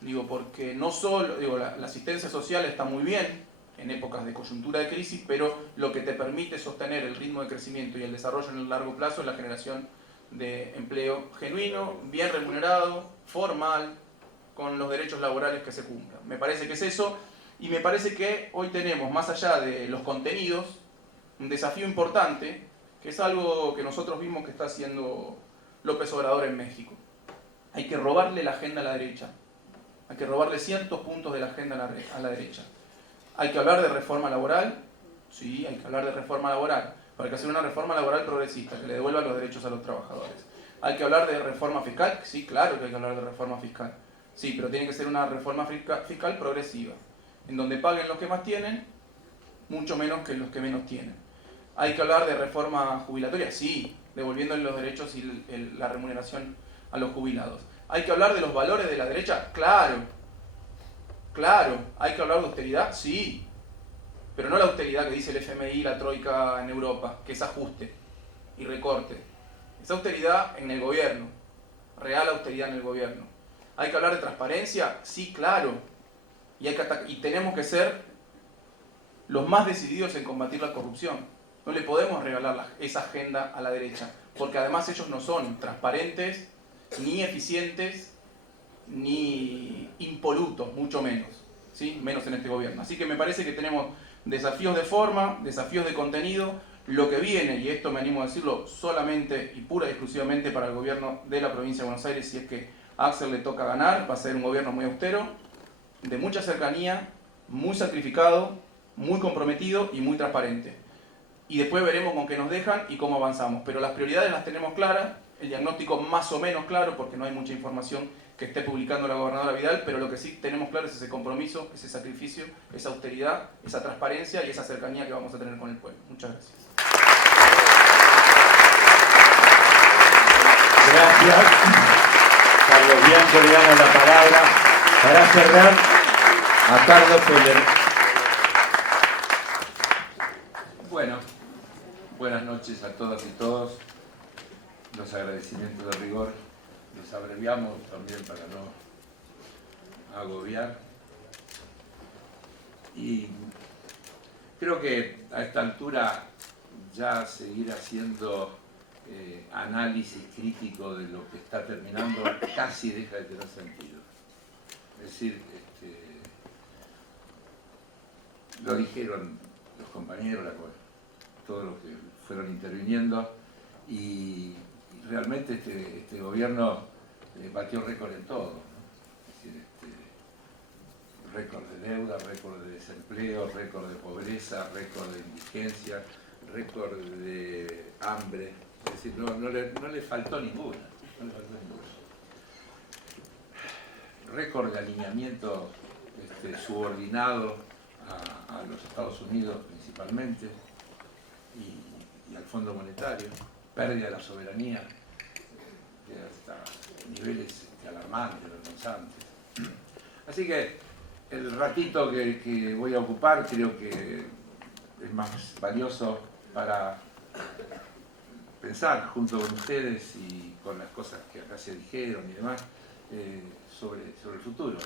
Digo, porque no solo, la asistencia social está muy bien en épocas de coyuntura de crisis, pero lo que te permite sostener el ritmo de crecimiento y el desarrollo en el largo plazo es la generación de empleo genuino, bien remunerado, formal, con los derechos laborales que se cumplan. Me parece que es eso, y me parece que hoy tenemos, más allá de los contenidos, un desafío importante, que es algo que nosotros vimos que está haciendo López Obrador en México. Hay que robarle la agenda a la derecha. Hay que robarle ciertos puntos de la agenda a la derecha. Hay que hablar de reforma laboral, sí, hay que hablar de reforma laboral, pero hay que hacer una reforma laboral progresista, que le devuelva los derechos a los trabajadores. Hay que hablar de reforma fiscal, sí, claro que hay que hablar de reforma fiscal, sí, pero tiene que ser una reforma fiscal progresiva, en donde paguen los que más tienen, mucho menos que los que menos tienen. Hay que hablar de reforma jubilatoria, sí, devolviendo los derechos y la remuneración a los jubilados. Hay que hablar de los valores de la derecha, claro. Hay que hablar de austeridad, sí, pero no la austeridad que dice el FMI y la Troika en Europa, que es ajuste y recorte. Es austeridad en el gobierno, real austeridad en el gobierno. Hay que hablar de transparencia, sí, claro, y tenemos que ser los más decididos en combatir la corrupción. No le podemos regalar esa agenda a la derecha, porque además ellos no son transparentes, ni eficientes, ni impolutos, mucho menos, ¿sí? Menos en este gobierno. Así que me parece que tenemos desafíos de forma, desafíos de contenido. Lo que viene, y esto me animo a decirlo solamente y pura y exclusivamente para el gobierno de la provincia de Buenos Aires, si es que a Axel le toca ganar, va a ser un gobierno muy austero, de mucha cercanía, muy sacrificado, muy comprometido y muy transparente. Y después veremos con qué nos dejan y cómo avanzamos. Pero las prioridades las tenemos claras, el diagnóstico más o menos claro, porque no hay mucha información que esté publicando la gobernadora Vidal, pero lo que sí tenemos claro es ese compromiso, ese sacrificio, esa austeridad, esa transparencia y esa cercanía que vamos a tener con el pueblo. Muchas gracias. Gracias. Carlos Bianco, le damos la palabra para cerrar a Carlos Soler. Bueno, buenas noches a todas y todos. Los agradecimientos de rigor los abreviamos también para no agobiar. Y creo que a esta altura ya seguir haciendo análisis crítico de lo que está terminando casi deja de tener sentido. Es decir, lo dijeron los compañeros, todos los que fueron interviniendo, y realmente este gobierno batió récord en todo, ¿no? Es decir, récord de deuda, récord de desempleo, récord de pobreza, récord de indigencia, récord de hambre. Es Es decir, no le faltó ninguna. Récord de alineamiento subordinado a los Estados Unidos principalmente y al Fondo Monetario, pérdida de la soberanía hasta niveles alarmantes, vergonzantes. Así que el ratito que voy a ocupar creo que es más valioso para pensar junto con ustedes y con las cosas que acá se dijeron y demás sobre el futuro,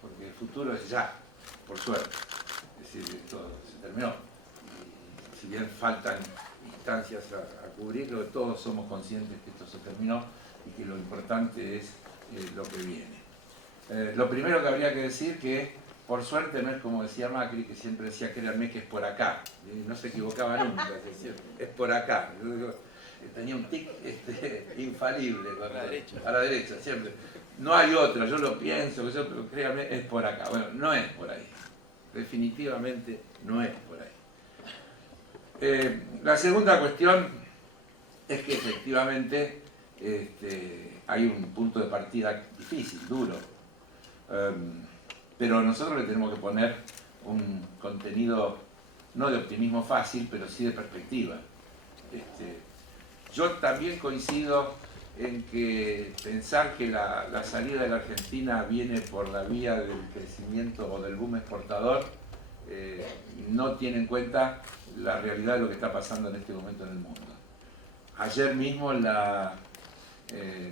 porque el futuro es ya, por suerte, es decir, esto se terminó. Y si bien faltan instancias a cubrir, todos somos conscientes que esto se terminó y que lo importante es lo que viene. Lo primero que habría que decir que, por suerte, no es como decía Macri, que siempre decía, créanme que es por acá, y no se equivocaba nunca, es por acá. Yo digo, tenía un tic infalible a la derecha, siempre. No hay otra, yo lo pienso, pero créanme, es por acá. Bueno, no es por ahí. Definitivamente no es por ahí. La segunda cuestión es que efectivamente hay un punto de partida difícil, duro. Pero nosotros le tenemos que poner un contenido, no de optimismo fácil, pero sí de perspectiva. Yo también coincido en que pensar que la salida de la Argentina viene por la vía del crecimiento o del boom exportador no tiene en cuenta la realidad de lo que está pasando en este momento en el mundo. Ayer mismo la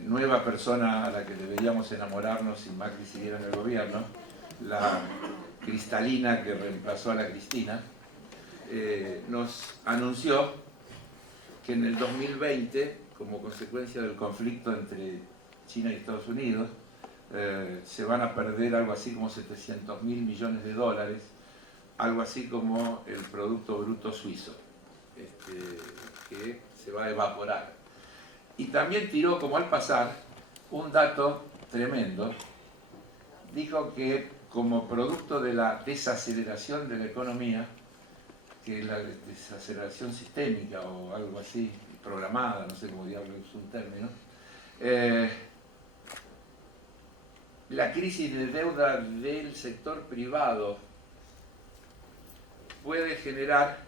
nueva persona a la que deberíamos enamorarnos si Macri siguiera en el gobierno, la Cristalina que reemplazó a la Cristina, nos anunció que en el 2020, como consecuencia del conflicto entre China y Estados Unidos, se van a perder algo así como 700.000 millones de dólares, algo así como el Producto Bruto Suizo, que se va a evaporar. Y también tiró, como al pasar, un dato tremendo. Dijo que como producto de la desaceleración de la economía, que es la desaceleración sistémica o algo así, programada, no sé cómo diablos es un término, la crisis de deuda del sector privado puede generar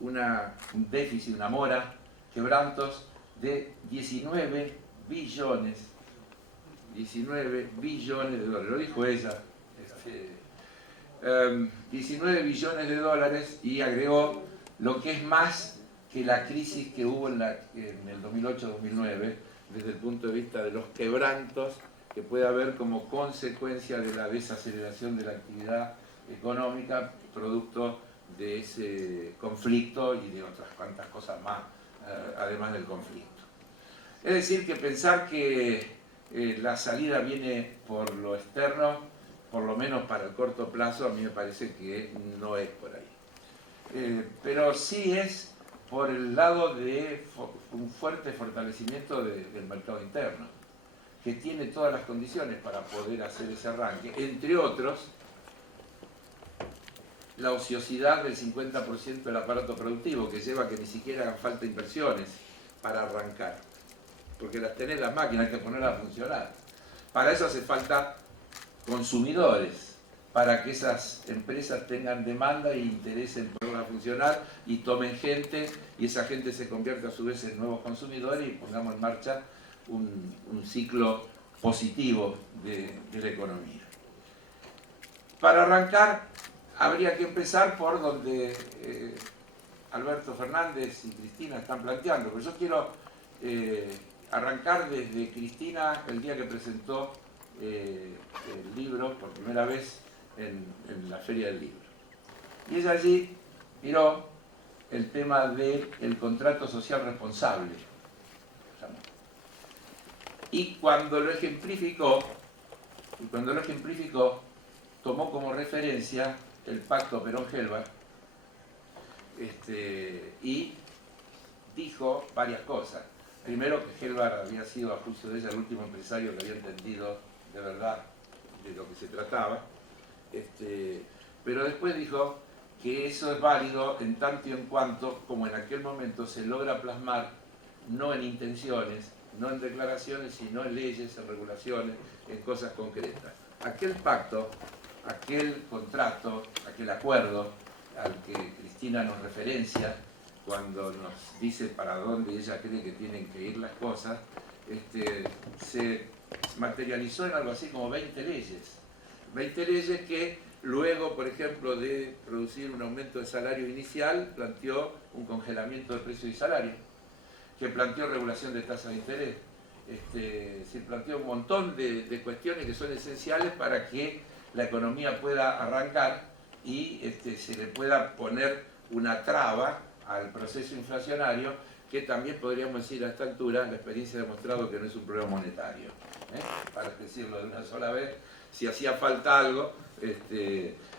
un déficit, una mora, quebrantos de 19 billones de dólares, lo dijo ella, 19 billones de dólares, y agregó lo que es más que la crisis que hubo en el 2008-2009 desde el punto de vista de los quebrantos que puede haber como consecuencia de la desaceleración de la actividad económica producto de ese conflicto y de otras cuantas cosas más, además del conflicto. Es decir, que pensar que la salida viene por lo externo, por lo menos para el corto plazo, a mí me parece que no es por ahí. Pero sí es por el lado de un fuerte fortalecimiento del mercado interno, que tiene todas las condiciones para poder hacer ese arranque, entre otros, la ociosidad del 50% del aparato productivo, que lleva a que ni siquiera hagan falta inversiones para arrancar, porque las tenés las máquinas, hay que ponerlas a funcionar. Para eso hace falta consumidores, para que esas empresas tengan demanda e interés en ponerlas a funcionar y tomen gente, y esa gente se convierta a su vez en nuevos consumidores y pongamos en marcha un ciclo positivo de la economía. Para arrancar, habría que empezar por donde Alberto Fernández y Cristina están planteando, pero yo quiero arrancar desde Cristina el día que presentó el libro por primera vez en la Feria del Libro. Y ella allí tiró el tema del contrato social responsable. Y cuando lo ejemplificó, tomó como referencia el pacto Perón-Helbach y dijo varias cosas. Primero, que Helbach había sido, a juicio de ella, el último empresario que había entendido de verdad de lo que se trataba. Pero después dijo que eso es válido en tanto y en cuanto como en aquel momento se logra plasmar no en intenciones, no en declaraciones, sino en leyes, en regulaciones, en cosas concretas. Aquel pacto, aquel contrato, aquel acuerdo al que Cristina nos referencia cuando nos dice para dónde ella cree que tienen que ir las cosas, se materializó en algo así como 20 leyes. 20 leyes que luego, por ejemplo, de producir un aumento de salario inicial, planteó un congelamiento de precios y salarios, que planteó regulación de tasas de interés. Se planteó un montón de cuestiones que son esenciales para que la economía pueda arrancar y se le pueda poner una traba al proceso inflacionario, que también podríamos decir a esta altura, la experiencia ha demostrado que no es un problema monetario. Para decirlo de una sola vez, si hacía falta algo,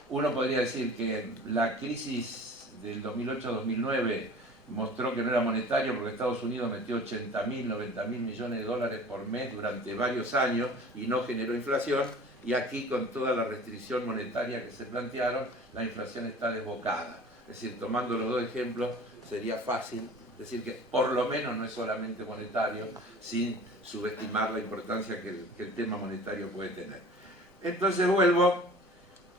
uno podría decir que la crisis del 2008-2009 mostró que no era monetario porque Estados Unidos metió 80.000, 90.000 millones de dólares por mes durante varios años y no generó inflación, y aquí con toda la restricción monetaria que se plantearon, la inflación está desbocada. Es decir, tomando los dos ejemplos, sería fácil decir que por lo menos no es solamente monetario, sin subestimar la importancia que el tema monetario puede tener. Entonces vuelvo,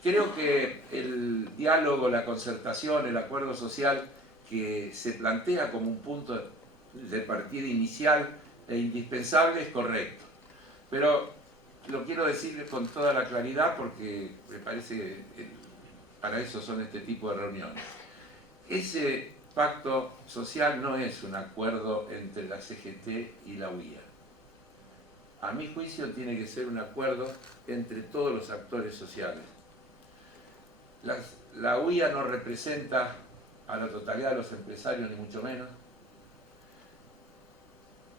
creo que el diálogo, la concertación, el acuerdo social que se plantea como un punto de partida inicial e indispensable es correcto. Pero lo quiero decir con toda la claridad porque me parece que para eso son este tipo de reuniones. Ese pacto social no es un acuerdo entre la CGT y la UIA. A mi juicio tiene que ser un acuerdo entre todos los actores sociales. La UIA no representa a la totalidad de los empresarios, ni mucho menos.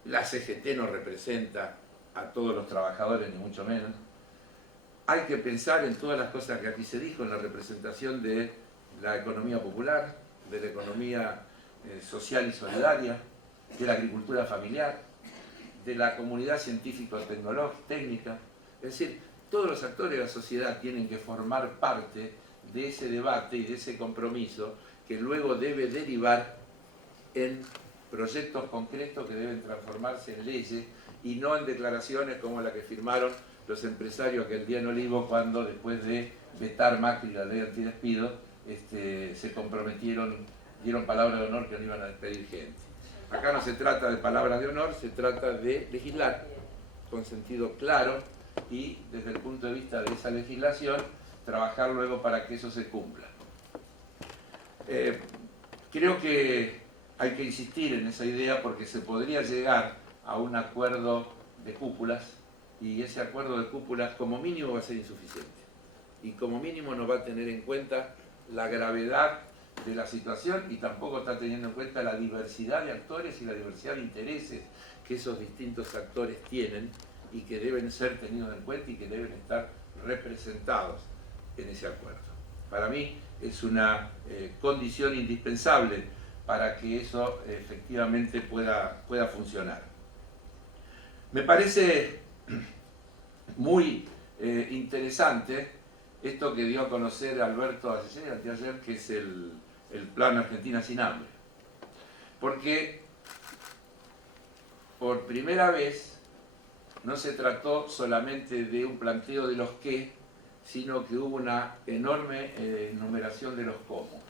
La CGT no representa a todos los trabajadores, ni mucho menos. Hay que pensar en todas las cosas que aquí se dijo, en la representación de la economía popular, de la economía social y solidaria, de la agricultura familiar, de la comunidad científico-técnica. Es decir, todos los actores de la sociedad tienen que formar parte de ese debate y de ese compromiso que luego debe derivar en proyectos concretos que deben transformarse en leyes y no en declaraciones como la que firmaron los empresarios aquel día en Olivo cuando, después de vetar Macri la ley antidespido, se comprometieron, dieron palabra de honor que no iban a despedir gente. Acá no se trata de palabras de honor, se trata de legislar con sentido claro y desde el punto de vista de esa legislación trabajar luego para que eso se cumpla. Creo que hay que insistir en esa idea porque se podría llegar a un acuerdo de cúpulas y ese acuerdo de cúpulas como mínimo va a ser insuficiente y como mínimo no va a tener en cuenta la gravedad de la situación y tampoco está teniendo en cuenta la diversidad de actores y la diversidad de intereses que esos distintos actores tienen y que deben ser tenidos en cuenta y que deben estar representados en ese acuerdo. Para mí es una condición indispensable para que eso efectivamente pueda funcionar. Me parece muy interesante esto que dio a conocer Alberto anteayer, que es el Plan Argentina sin Hambre. Porque por primera vez no se trató solamente de un planteo de los qué, sino que hubo una enorme enumeración de los cómo.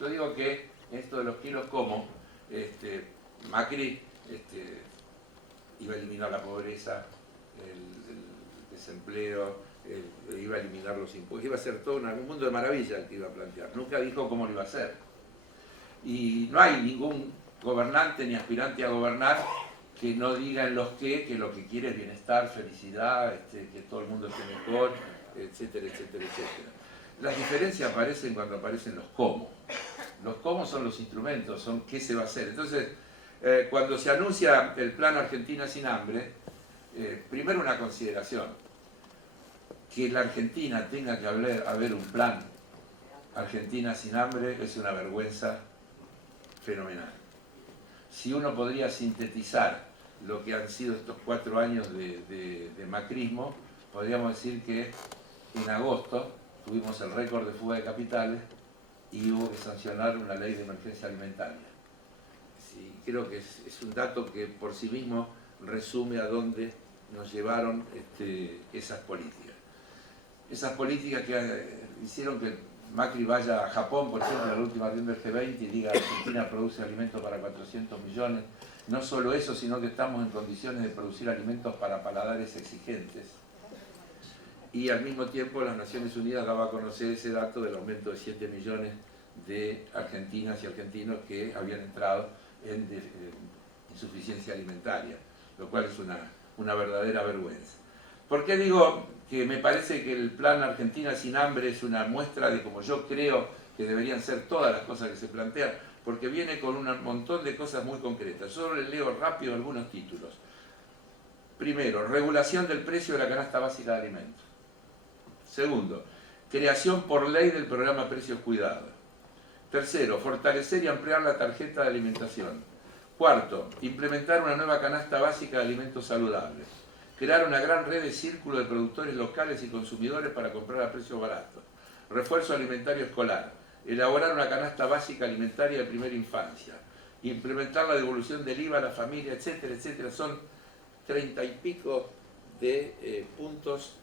Yo digo que esto de los qué y los cómo, Macri iba a eliminar la pobreza, el desempleo, iba a eliminar los impuestos, iba a ser todo un mundo de maravilla el que iba a plantear. Nunca dijo cómo lo iba a hacer. Y no hay ningún gobernante ni aspirante a gobernar que no diga en los que lo que quiere es bienestar, felicidad, que todo el mundo esté mejor, etcétera, etcétera, etcétera. Las diferencias aparecen cuando aparecen los cómo. Los cómo son los instrumentos, son qué se va a hacer. Entonces, cuando se anuncia el Plan Argentina sin Hambre, primero una consideración. Que la Argentina tenga que haber un plan Argentina sin hambre es una vergüenza fenomenal. Si uno podría sintetizar lo que han sido estos 4 años de macrismo, podríamos decir que en agosto tuvimos el récord de fuga de capitales, y hubo que sancionar una ley de emergencia alimentaria. Sí, creo que es un dato que por sí mismo resume a dónde nos llevaron esas políticas. Esas políticas que hicieron que Macri vaya a Japón, por ejemplo, en la última reunión del G20 y diga que Argentina produce alimentos para 400 millones. No solo eso, sino que estamos en condiciones de producir alimentos para paladares exigentes. Y al mismo tiempo las Naciones Unidas daba a conocer ese dato del aumento de 7 millones de argentinas y argentinos que habían entrado en insuficiencia alimentaria, lo cual es una verdadera vergüenza. ¿Por qué digo que me parece que el plan Argentina sin hambre es una muestra de cómo yo creo que deberían ser todas las cosas que se plantean? Porque viene con un montón de cosas muy concretas. Solo les leo rápido algunos títulos. Primero, regulación del precio de la canasta básica de alimentos. Segundo, creación por ley del programa Precios Cuidados. Tercero, fortalecer y ampliar la tarjeta de alimentación. Cuarto, implementar una nueva canasta básica de alimentos saludables. Crear una gran red de círculo de productores locales y consumidores para comprar a precios baratos. Refuerzo alimentario escolar. Elaborar una canasta básica alimentaria de primera infancia. Implementar la devolución del IVA a la familia, etcétera, etcétera. Son 30 y pico de puntos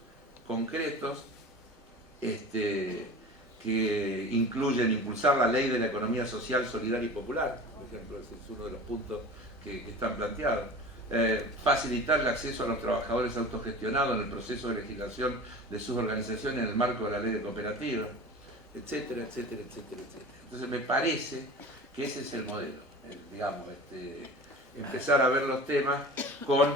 concretos que incluyen impulsar la ley de la economía social, solidaria y popular, por ejemplo, ese es uno de los puntos que están planteados. Facilitar el acceso a los trabajadores autogestionados en el proceso de legislación de sus organizaciones en el marco de la ley de cooperativas, etcétera, etcétera, etcétera, etcétera. Entonces me parece que ese es el modelo, digamos, empezar a ver los temas con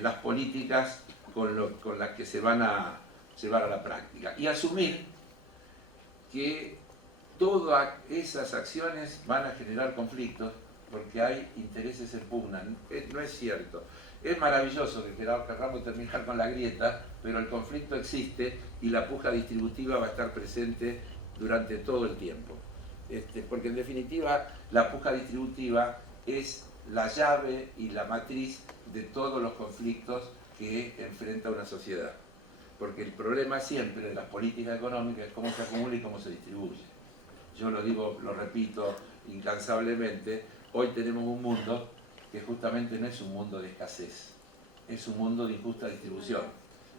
las políticas con las que se van a llevar a la práctica y asumir que todas esas acciones van a generar conflictos porque hay intereses en pugna. No es cierto. Es maravilloso que queramos terminar con la grieta, pero el conflicto existe y la puja distributiva va a estar presente durante todo el tiempo. Porque en definitiva la puja distributiva es la llave y la matriz de todos los conflictos que enfrenta una sociedad. Porque el problema siempre de las políticas económicas es cómo se acumula y cómo se distribuye. Yo lo digo, lo repito incansablemente, hoy tenemos un mundo que justamente no es un mundo de escasez, es un mundo de injusta distribución,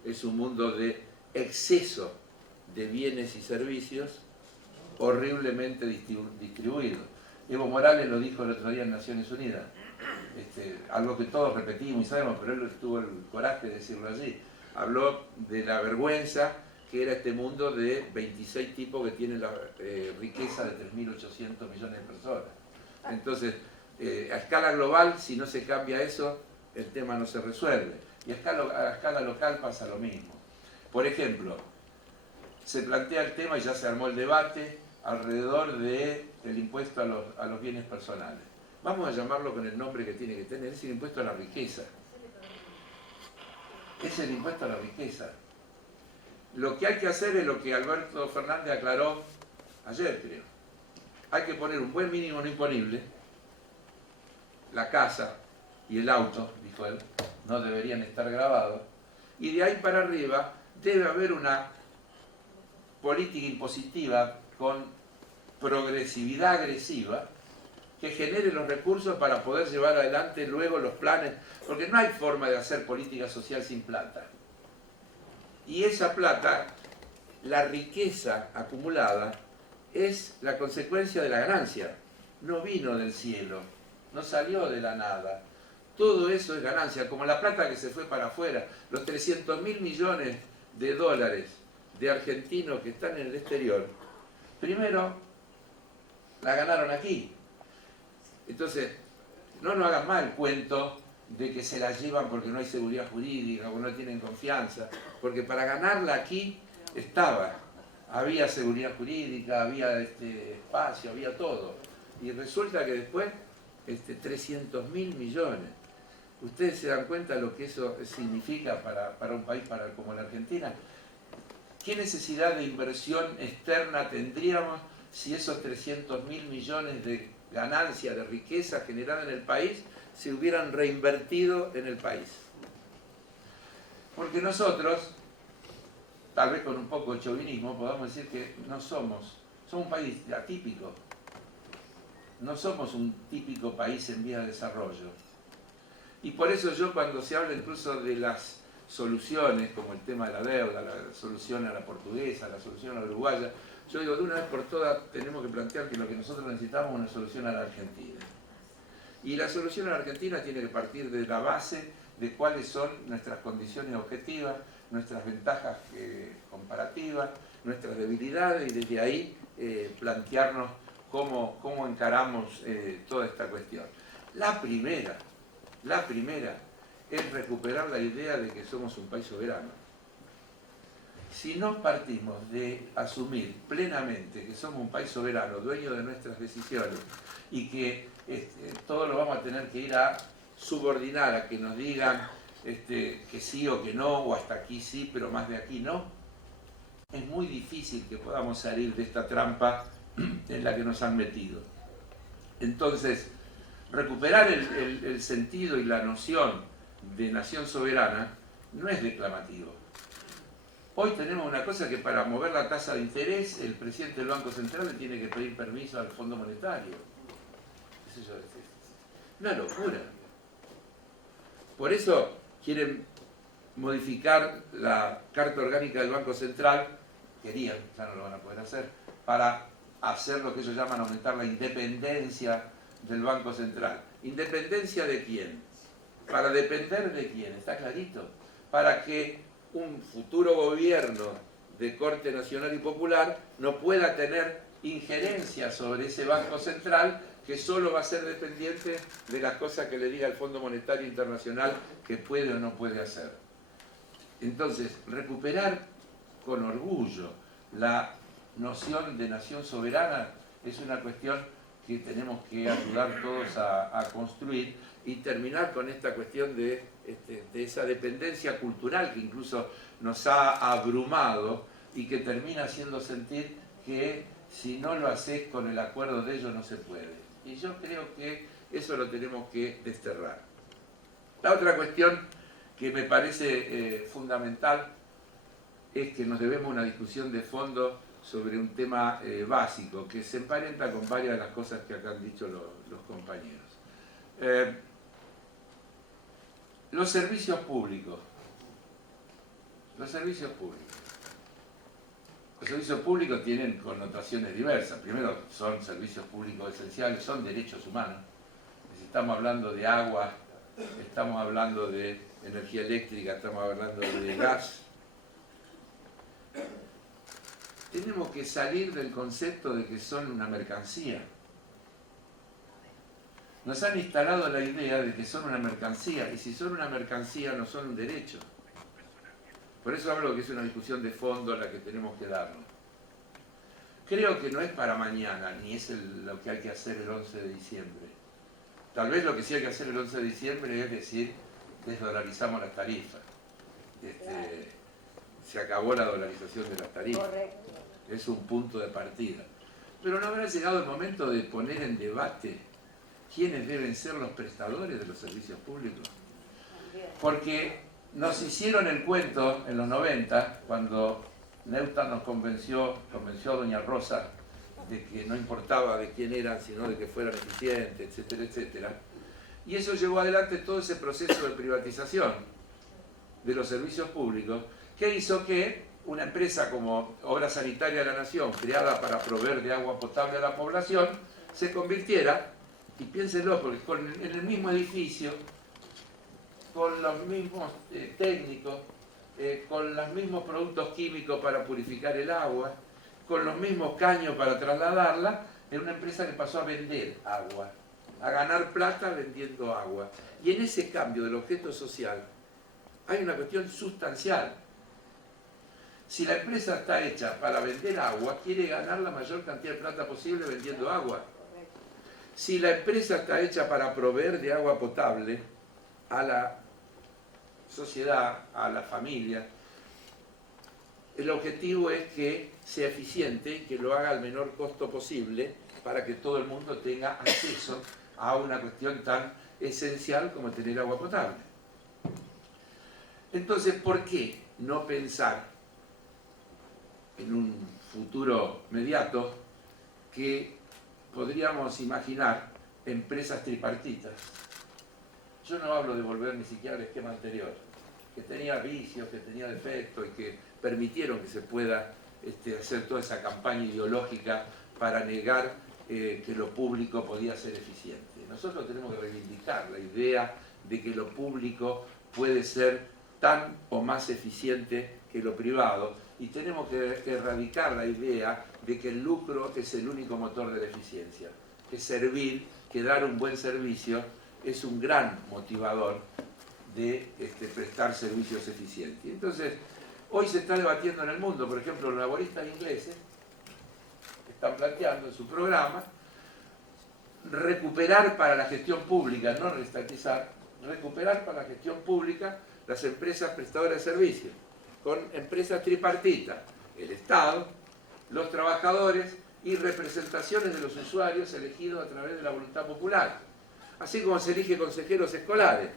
es un mundo de exceso de bienes y servicios horriblemente distribuidos. Evo Morales lo dijo el otro día en Naciones Unidas, algo que todos repetimos y sabemos, pero él tuvo el coraje de decirlo allí. Habló de la vergüenza que era este mundo de 26 tipos que tienen la riqueza de 3.800 millones de personas. Entonces, a escala global, si no se cambia eso, el tema no se resuelve. Y a escala local pasa lo mismo. Por ejemplo, se plantea el tema y ya se armó el debate alrededor del impuesto a los bienes personales. Vamos a llamarlo con el nombre que tiene que tener, es el impuesto a la riqueza. Es el impuesto a la riqueza. Lo que hay que hacer es lo que Alberto Fernández aclaró ayer, creo. Hay que poner un buen mínimo no imponible. La casa y el auto, dijo él, no deberían estar grabados. Y de ahí para arriba debe haber una política impositiva con progresividad agresiva que genere los recursos para poder llevar adelante luego los planes, porque no hay forma de hacer política social sin plata. Y esa plata, la riqueza acumulada, es la consecuencia de la ganancia. No vino del cielo, no salió de la nada. Todo eso es ganancia, como la plata que se fue para afuera, los 300.000 millones de dólares de argentinos que están en el exterior. Primero, la ganaron aquí. Entonces, no nos hagan mal el cuento de que se la llevan porque no hay seguridad jurídica, porque no tienen confianza, porque para ganarla aquí había seguridad jurídica, había espacio, había todo. Y resulta que después, 300.000 millones. ¿Ustedes se dan cuenta de lo que eso significa para un país como la Argentina? ¿Qué necesidad de inversión externa tendríamos si esos 300.000 millones de ganancia, de riqueza generada en el país, se hubieran reinvertido en el país? Porque nosotros, tal vez con un poco de chauvinismo, podamos decir que no somos Somos un país atípico. No somos un típico país en vía de desarrollo. Y por eso yo, cuando se habla incluso de las soluciones, como el tema de la deuda, la solución a la portuguesa, la solución a la uruguaya, yo digo, de una vez por todas tenemos que plantear que lo que nosotros necesitamos es una solución a la Argentina. Y la solución a la Argentina tiene que partir de la base de cuáles son nuestras condiciones objetivas, nuestras ventajas comparativas, nuestras debilidades, y desde ahí plantearnos cómo encaramos toda esta cuestión. La primera es recuperar la idea de que somos un país soberano. Si no partimos de asumir plenamente que somos un país soberano, dueño de nuestras decisiones, y que todo lo vamos a tener que ir a subordinar a que nos digan que sí o que no, o hasta aquí sí, pero más de aquí no, es muy difícil que podamos salir de esta trampa en la que nos han metido. Entonces, recuperar el sentido y la noción de nación soberana no es declamativo. Hoy tenemos una cosa que para mover la tasa de interés, el presidente del Banco Central le tiene que pedir permiso al Fondo Monetario. Es una locura. Por eso quieren modificar la Carta Orgánica del Banco Central, querían, ya no lo van a poder hacer, para hacer lo que ellos llaman aumentar la independencia del Banco Central. ¿Independencia de quién? ¿Para depender de quién? Está clarito. Para que un futuro gobierno de corte nacional y popular no pueda tener injerencia sobre ese Banco Central, que solo va a ser dependiente de las cosas que le diga el Fondo Monetario Internacional que puede o no puede hacer. Entonces, recuperar con orgullo la noción de nación soberana es una cuestión que tenemos que ayudar todos a construir, y terminar con esta cuestión de esa dependencia cultural que incluso nos ha abrumado y que termina haciendo sentir que si no lo haces con el acuerdo de ellos no se puede. Y yo creo que eso lo tenemos que desterrar. La otra cuestión que me parece fundamental es que nos debemos una discusión de fondo sobre un tema básico que se emparenta con varias de las cosas que acá han dicho los compañeros. Los servicios públicos. Los servicios públicos tienen connotaciones diversas. Primero, son servicios públicos esenciales, son derechos humanos. Si estamos hablando de agua, estamos hablando de energía eléctrica, estamos hablando de gas. Tenemos que salir del concepto de que son una mercancía. Nos han instalado la idea de que son una mercancía, y si son una mercancía no son un derecho. Por eso hablo que es una discusión de fondo la que tenemos que darnos. Creo que no es para mañana, ni es lo que hay que hacer el 11 de diciembre. Tal vez lo que sí hay que hacer el 11 de diciembre es decir, desdolarizamos las tarifas. Se acabó la dolarización de las tarifas. Correcto. Es un punto de partida. Pero ¿no habrá llegado el momento de poner en debate quiénes deben ser los prestadores de los servicios públicos? Porque nos hicieron el cuento en los 90, cuando Neustadt nos convenció a doña Rosa de que no importaba de quién eran, sino de que fueran eficientes, etcétera, etcétera. Y eso llevó adelante todo ese proceso de privatización de los servicios públicos, que hizo que una empresa como Obras Sanitarias de la Nación, creada para proveer de agua potable a la población, se convirtiera, y piénsenlo, porque en el mismo edificio, con los mismos técnicos, con los mismos productos químicos para purificar el agua, con los mismos caños para trasladarla, era una empresa que pasó a vender agua, a ganar plata vendiendo agua. Y en ese cambio del objeto social hay una cuestión sustancial. Si la empresa está hecha para vender agua, quiere ganar la mayor cantidad de plata posible vendiendo agua. Si la empresa está hecha para proveer de agua potable a la sociedad, a la familia, el objetivo es que sea eficiente, que lo haga al menor costo posible para que todo el mundo tenga acceso a una cuestión tan esencial como tener agua potable. Entonces, ¿por qué no pensar en un futuro inmediato que podríamos imaginar empresas tripartitas. Yo no hablo de volver ni siquiera al esquema anterior, que tenía vicios, que tenía defectos y que permitieron que se pueda hacer toda esa campaña ideológica para negar que lo público podía ser eficiente. Nosotros tenemos que reivindicar la idea de que lo público puede ser tan o más eficiente que lo privado y tenemos que erradicar la idea de que el lucro es el único motor de la eficiencia, que servir, que dar un buen servicio es un gran motivador de prestar servicios eficientes. Entonces, hoy se está debatiendo en el mundo, por ejemplo, los laboristas ingleses están planteando en su programa recuperar para la gestión pública, no reestatizar, recuperar para la gestión pública las empresas prestadoras de servicios, con empresas tripartitas, el Estado, los trabajadores y representaciones de los usuarios elegidos a través de la voluntad popular. Así como se elige consejeros escolares,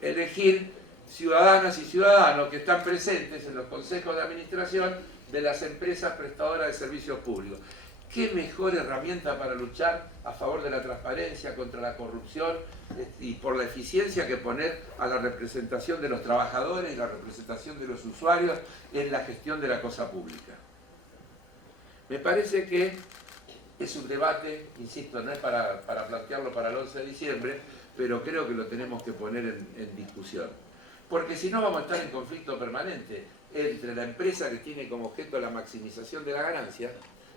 elegir ciudadanas y ciudadanos que están presentes en los consejos de administración de las empresas prestadoras de servicios públicos. ¿Qué mejor herramienta para luchar a favor de la transparencia, contra la corrupción y por la eficiencia que poner a la representación de los trabajadores y la representación de los usuarios en la gestión de la cosa pública? Me parece que es un debate, insisto, no es para plantearlo para el 11 de diciembre, pero creo que lo tenemos que poner en discusión. Porque si no vamos a estar en conflicto permanente entre la empresa que tiene como objeto la maximización de la ganancia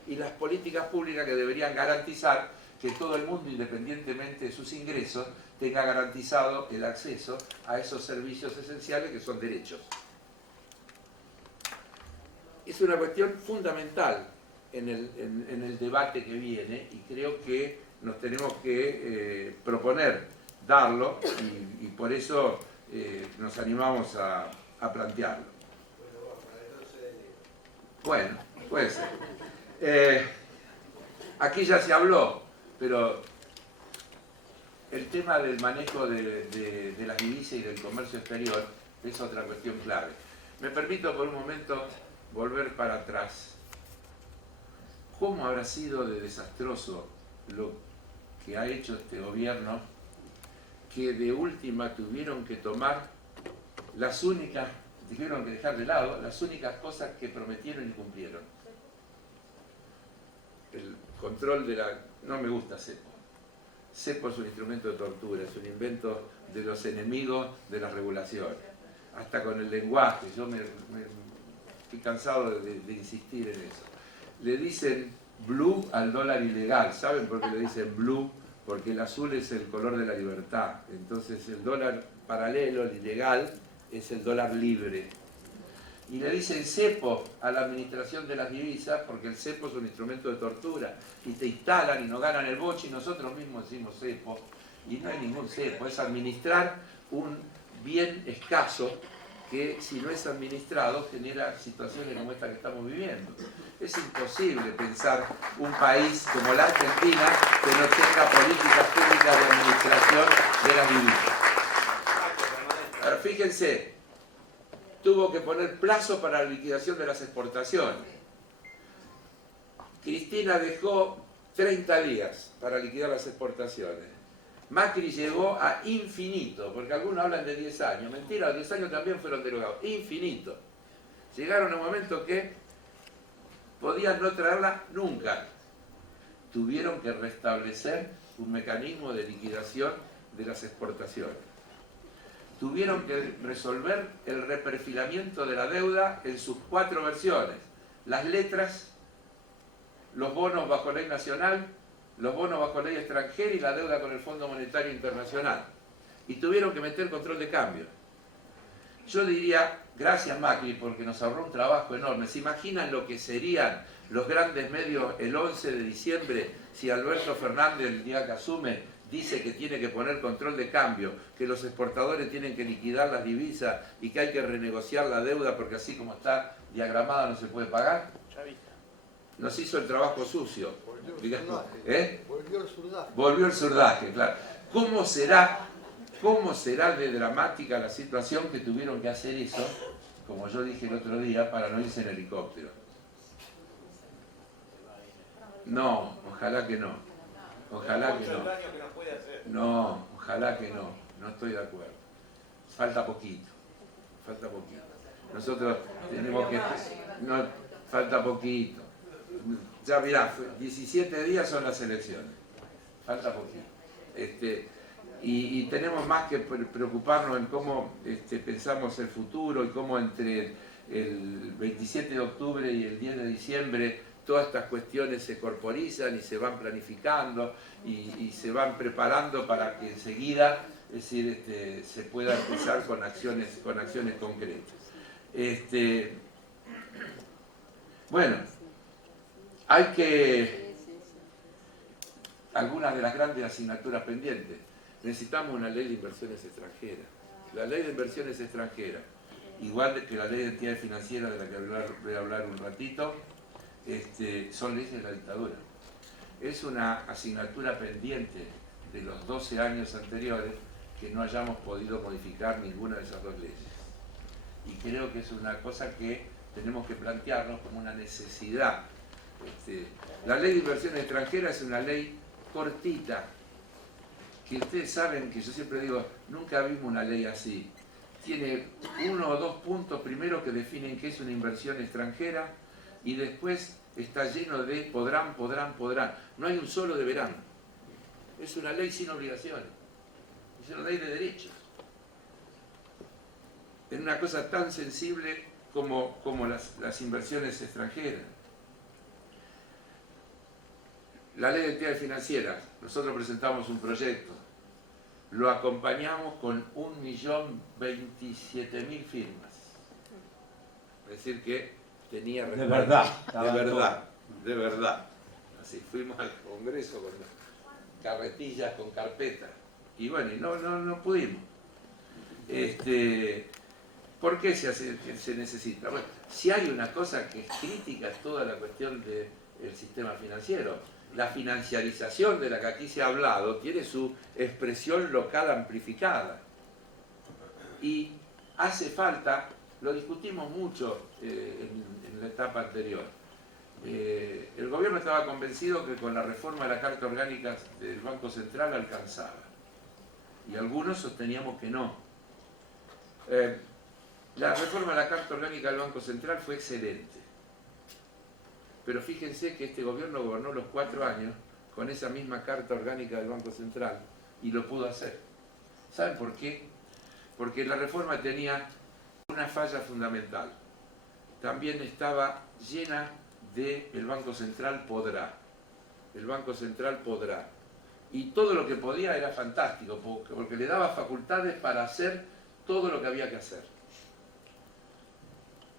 y las políticas públicas que deberían garantizar que todo el mundo, independientemente de sus ingresos, tenga garantizado el acceso a esos servicios esenciales que son derechos. Es una cuestión fundamental en el debate que viene y creo que nos tenemos que proponer darlo y por eso nos animamos a plantearlo. Bueno, puede ser. Aquí ya se habló, pero el tema del manejo de las divisas y del comercio exterior es otra cuestión clave. Me permito por un momento volver para atrás. ¿Cómo habrá sido de desastroso lo que ha hecho este gobierno que de última tuvieron que tomar las únicas, tuvieron que dejar de lado las únicas cosas que prometieron y cumplieron? El control de la... No me gusta CEPO. CEPO es un instrumento de tortura, es un invento de los enemigos de la regulación. Hasta con el lenguaje, yo me estoy cansado de insistir en eso. Le dicen blue al dólar ilegal. ¿Saben por qué le dicen blue? Porque el azul es el color de la libertad. Entonces el dólar paralelo, el ilegal, es el dólar libre. Y le dicen cepo a la administración de las divisas porque el cepo es un instrumento de tortura. Y te instalan y nos ganan el boche y nosotros mismos decimos cepo. Y no hay ningún cepo, es administrar un bien escaso que si no es administrado genera situaciones como esta que estamos viviendo. Es imposible pensar un país como la Argentina que no tenga políticas públicas de administración de las divisas. Ahora, fíjense, tuvo que poner plazo para la liquidación de las exportaciones. Cristina dejó 30 días para liquidar las exportaciones. Macri llegó a infinito, porque algunos hablan de 10 años. Mentira, los 10 años también fueron derogados. Infinito. Llegaron a un momento que podían no traerla nunca. Tuvieron que restablecer un mecanismo de liquidación de las exportaciones. Tuvieron que resolver el reperfilamiento de la deuda en sus 4 versiones. Las letras, los bonos bajo ley nacional, los bonos bajo ley extranjera y la deuda con el Fondo Monetario Internacional. Y tuvieron que meter control de cambio. Yo diría, gracias Macri, porque nos ahorró un trabajo enorme. ¿Se imaginan lo que serían los grandes medios el 11 de diciembre si Alberto Fernández, el día que asume, dice que tiene que poner control de cambio, que los exportadores tienen que liquidar las divisas y que hay que renegociar la deuda porque así como está diagramada no se puede pagar? Nos hizo el trabajo sucio. Volvió el surdaje, claro. ¿Cómo será de dramática la situación que tuvieron que hacer eso, como yo dije el otro día, para no irse en helicóptero? No, ojalá que no. Ojalá que no. No, ojalá que no. No estoy de acuerdo. Falta poquito. Falta poquito. Nosotros tenemos que... No, falta poquito. Ya mirá, 17 días son las elecciones. Falta poquito. Y tenemos más que preocuparnos en cómo pensamos el futuro y cómo entre el 27 de octubre y el 10 de diciembre todas estas cuestiones se corporizan y se van planificando y se van preparando para que enseguida, es decir, se pueda empezar con acciones concretas. Bueno, hay que... Algunas de las grandes asignaturas pendientes. Necesitamos una ley de inversiones extranjeras. La ley de inversiones extranjeras, igual que la ley de entidades financieras de la que voy a hablar un ratito, son leyes de la dictadura. Es una asignatura pendiente de los 12 años anteriores que no hayamos podido modificar ninguna de esas dos leyes. Y creo que es una cosa que tenemos que plantearnos como una necesidad. La ley de inversiones extranjeras es una ley cortita, que ustedes saben que yo siempre digo, nunca vimos una ley así. Tiene 1 o 2 puntos primero que definen qué es una inversión extranjera y después está lleno de podrán. No hay un solo deberán. Es una ley sin obligaciones. Es una ley de derechos. Es una cosa tan sensible como las inversiones extranjeras. La ley de entidades financieras, nosotros presentamos un proyecto, lo acompañamos con 1.027.000 firmas. Es decir que tenía respaldo. De verdad. Así fuimos al Congreso con carretillas, con carpetas. Y bueno, no pudimos. ¿Por qué se necesita? Bueno, si hay una cosa que es crítica es toda la cuestión del sistema financiero. La financiarización de la que aquí se ha hablado tiene su expresión local amplificada. Y hace falta, lo discutimos mucho en la etapa anterior, el gobierno estaba convencido que con la reforma de la Carta Orgánica del Banco Central alcanzaba. Y algunos sosteníamos que no. La reforma de la Carta Orgánica del Banco Central fue excelente. Pero fíjense que este gobierno gobernó los 4 años con esa misma Carta Orgánica del Banco Central y lo pudo hacer. ¿Saben por qué? Porque la reforma tenía una falla fundamental. También estaba llena de el Banco Central podrá. El Banco Central podrá. Y todo lo que podía era fantástico, porque le daba facultades para hacer todo lo que había que hacer.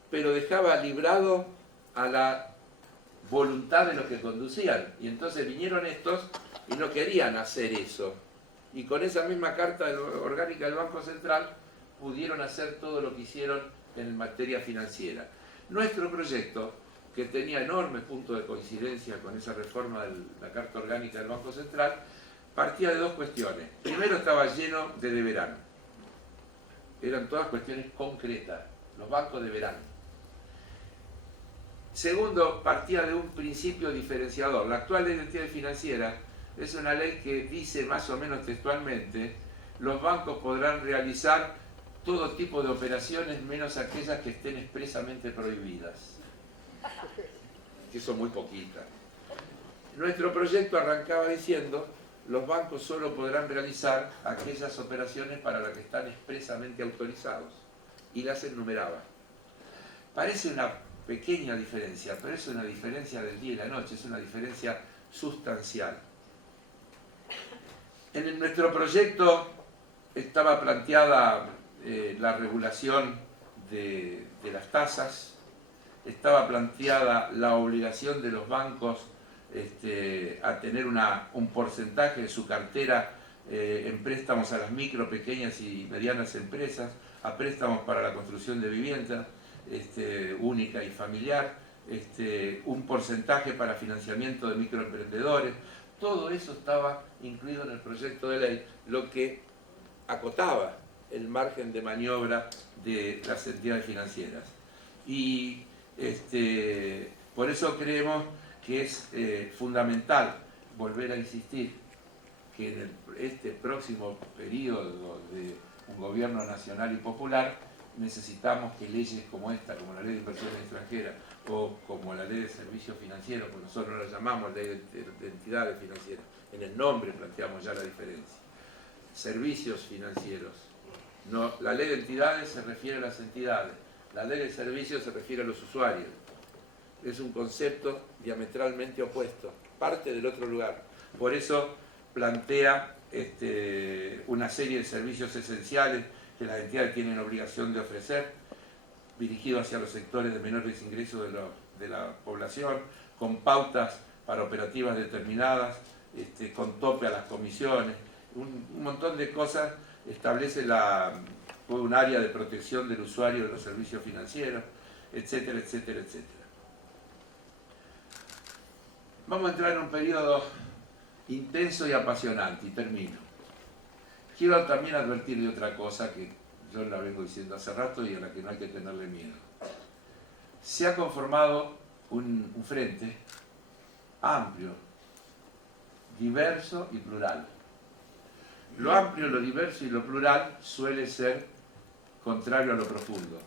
Pero dejaba librado a la voluntad de los que conducían. Y entonces vinieron estos y no querían hacer eso. Y con esa misma Carta Orgánica del Banco Central pudieron hacer todo lo que hicieron en materia financiera. Nuestro proyecto, que tenía enormes puntos de coincidencia con esa reforma de la Carta Orgánica del Banco Central, partía de 2 cuestiones. Primero, estaba lleno de deberán. Eran todas cuestiones concretas. Los bancos deberán. Segundo, partía de un principio diferenciador. La actual ley de entidades financieras es una ley que dice más o menos textualmente: los bancos podrán realizar todo tipo de operaciones menos aquellas que estén expresamente prohibidas. Que son muy poquitas. Nuestro proyecto arrancaba diciendo: los bancos solo podrán realizar aquellas operaciones para las que están expresamente autorizados. Y las enumeraba. Parece una pequeña diferencia, pero es una diferencia del día y la noche, es una diferencia sustancial. En nuestro proyecto estaba planteada la regulación de las tasas, estaba planteada la obligación de los bancos a tener un porcentaje de su cartera en préstamos a las micro, pequeñas y medianas empresas, a préstamos para la construcción de viviendas, única y familiar, un porcentaje para financiamiento de microemprendedores. Todo eso estaba incluido en el proyecto de ley, lo que acotaba el margen de maniobra de las entidades financieras. Y por eso creemos que es fundamental volver a insistir que en este próximo periodo de un gobierno nacional y popular necesitamos que leyes como esta, como la Ley de Inversiones Extranjeras o como la Ley de Servicios Financieros, porque nosotros la llamamos Ley de Entidades Financieras, en el nombre planteamos ya la diferencia. Servicios financieros. No, la Ley de Entidades se refiere a las entidades, la Ley de Servicios se refiere a los usuarios. Es un concepto diametralmente opuesto, parte del otro lugar. Por eso plantea una serie de servicios esenciales que las entidades tienen obligación de ofrecer, dirigidos hacia los sectores de menores ingresos de la población, con pautas para operativas determinadas, con tope a las comisiones, un montón de cosas. Establece un área de protección del usuario de los servicios financieros, etcétera, etcétera, etcétera. Vamos a entrar en un periodo intenso y apasionante, y termino. Quiero también advertir de otra cosa que yo la vengo diciendo hace rato y a la que no hay que tenerle miedo. Se ha conformado un frente amplio, diverso y plural. Lo amplio, lo diverso y lo plural suele ser contrario a lo profundo.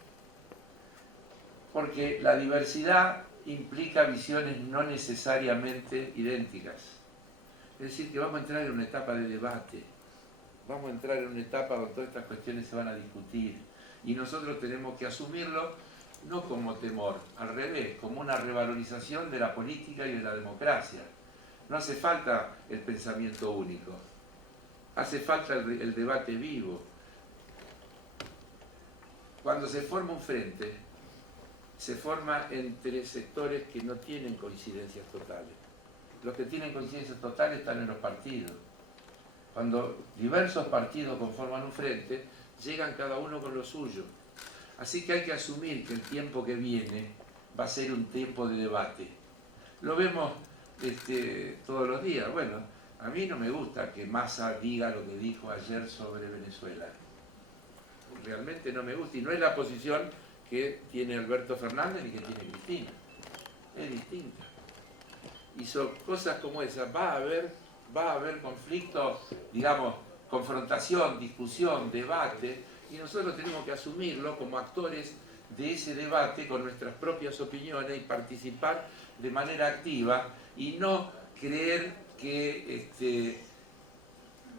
Porque la diversidad implica visiones no necesariamente idénticas. Es decir, que vamos a entrar en una etapa de debate, vamos a entrar en una etapa donde todas estas cuestiones se van a discutir y nosotros tenemos que asumirlo no como temor, al revés, como una revalorización de la política y de la democracia. No hace falta el pensamiento único, hace falta el debate vivo. Cuando se forma un frente, se forma entre sectores que no tienen coincidencias totales. Los que tienen coincidencias totales están en los partidos. Cuando diversos partidos conforman un frente, llegan cada uno con lo suyo. Así que hay que asumir que el tiempo que viene va a ser un tiempo de debate. Lo vemos todos los días. Bueno, a mí no me gusta que Massa diga lo que dijo ayer sobre Venezuela. Realmente no me gusta y no es la posición que tiene Alberto Fernández ni que tiene Cristina. Es distinta. Y son cosas como esas. Va a haber conflicto, digamos, confrontación, discusión, debate, y nosotros tenemos que asumirlo como actores de ese debate con nuestras propias opiniones y participar de manera activa y no creer que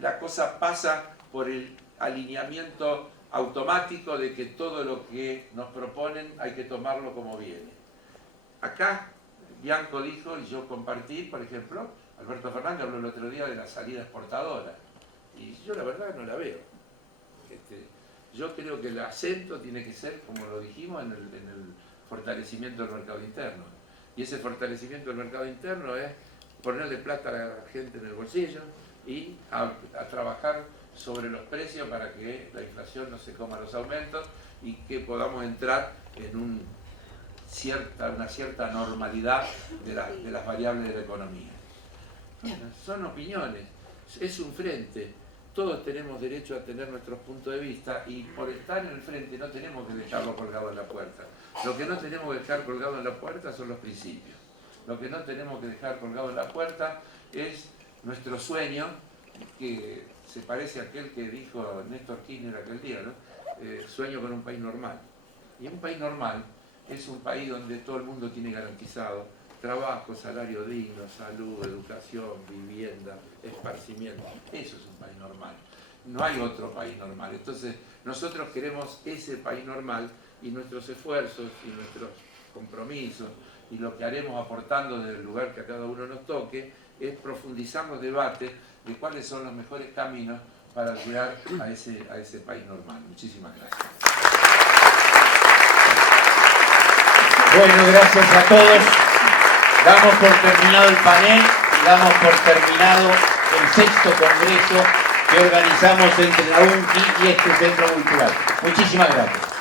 la cosa pasa por el alineamiento automático de que todo lo que nos proponen hay que tomarlo como viene. Acá Bianco dijo, y yo compartí, por ejemplo, Alberto Fernández habló el otro día de la salida exportadora, y yo la verdad no la veo. Yo creo que el acento tiene que ser, como lo dijimos, en el fortalecimiento del mercado interno. Y ese fortalecimiento del mercado interno es ponerle plata a la gente en el bolsillo y a trabajar sobre los precios para que la inflación no se coma los aumentos y que podamos entrar en una cierta normalidad de las variables de la economía. Bueno, son opiniones, es un frente, todos tenemos derecho a tener nuestros puntos de vista y por estar en el frente no tenemos que dejarlo colgado en la puerta. Lo que no tenemos que dejar colgado en la puerta son los principios. Lo que no tenemos que dejar colgado en la puerta es nuestro sueño, que se parece a aquel que dijo Néstor Kirchner aquel día, ¿no? Sueño con un país normal. Y un país normal es un país donde todo el mundo tiene garantizado trabajo, salario digno, salud, educación, vivienda, esparcimiento. Eso es un país normal. No hay otro país normal. Entonces, nosotros queremos ese país normal y nuestros esfuerzos y nuestros compromisos y lo que haremos aportando desde el lugar que a cada uno nos toque es profundizar los debates de cuáles son los mejores caminos para llegar a ese país normal. Muchísimas gracias. Bueno, gracias a todos. Damos por terminado el panel y damos por terminado el 6º Congreso que organizamos entre la UNCI y este Centro Cultural. Muchísimas gracias.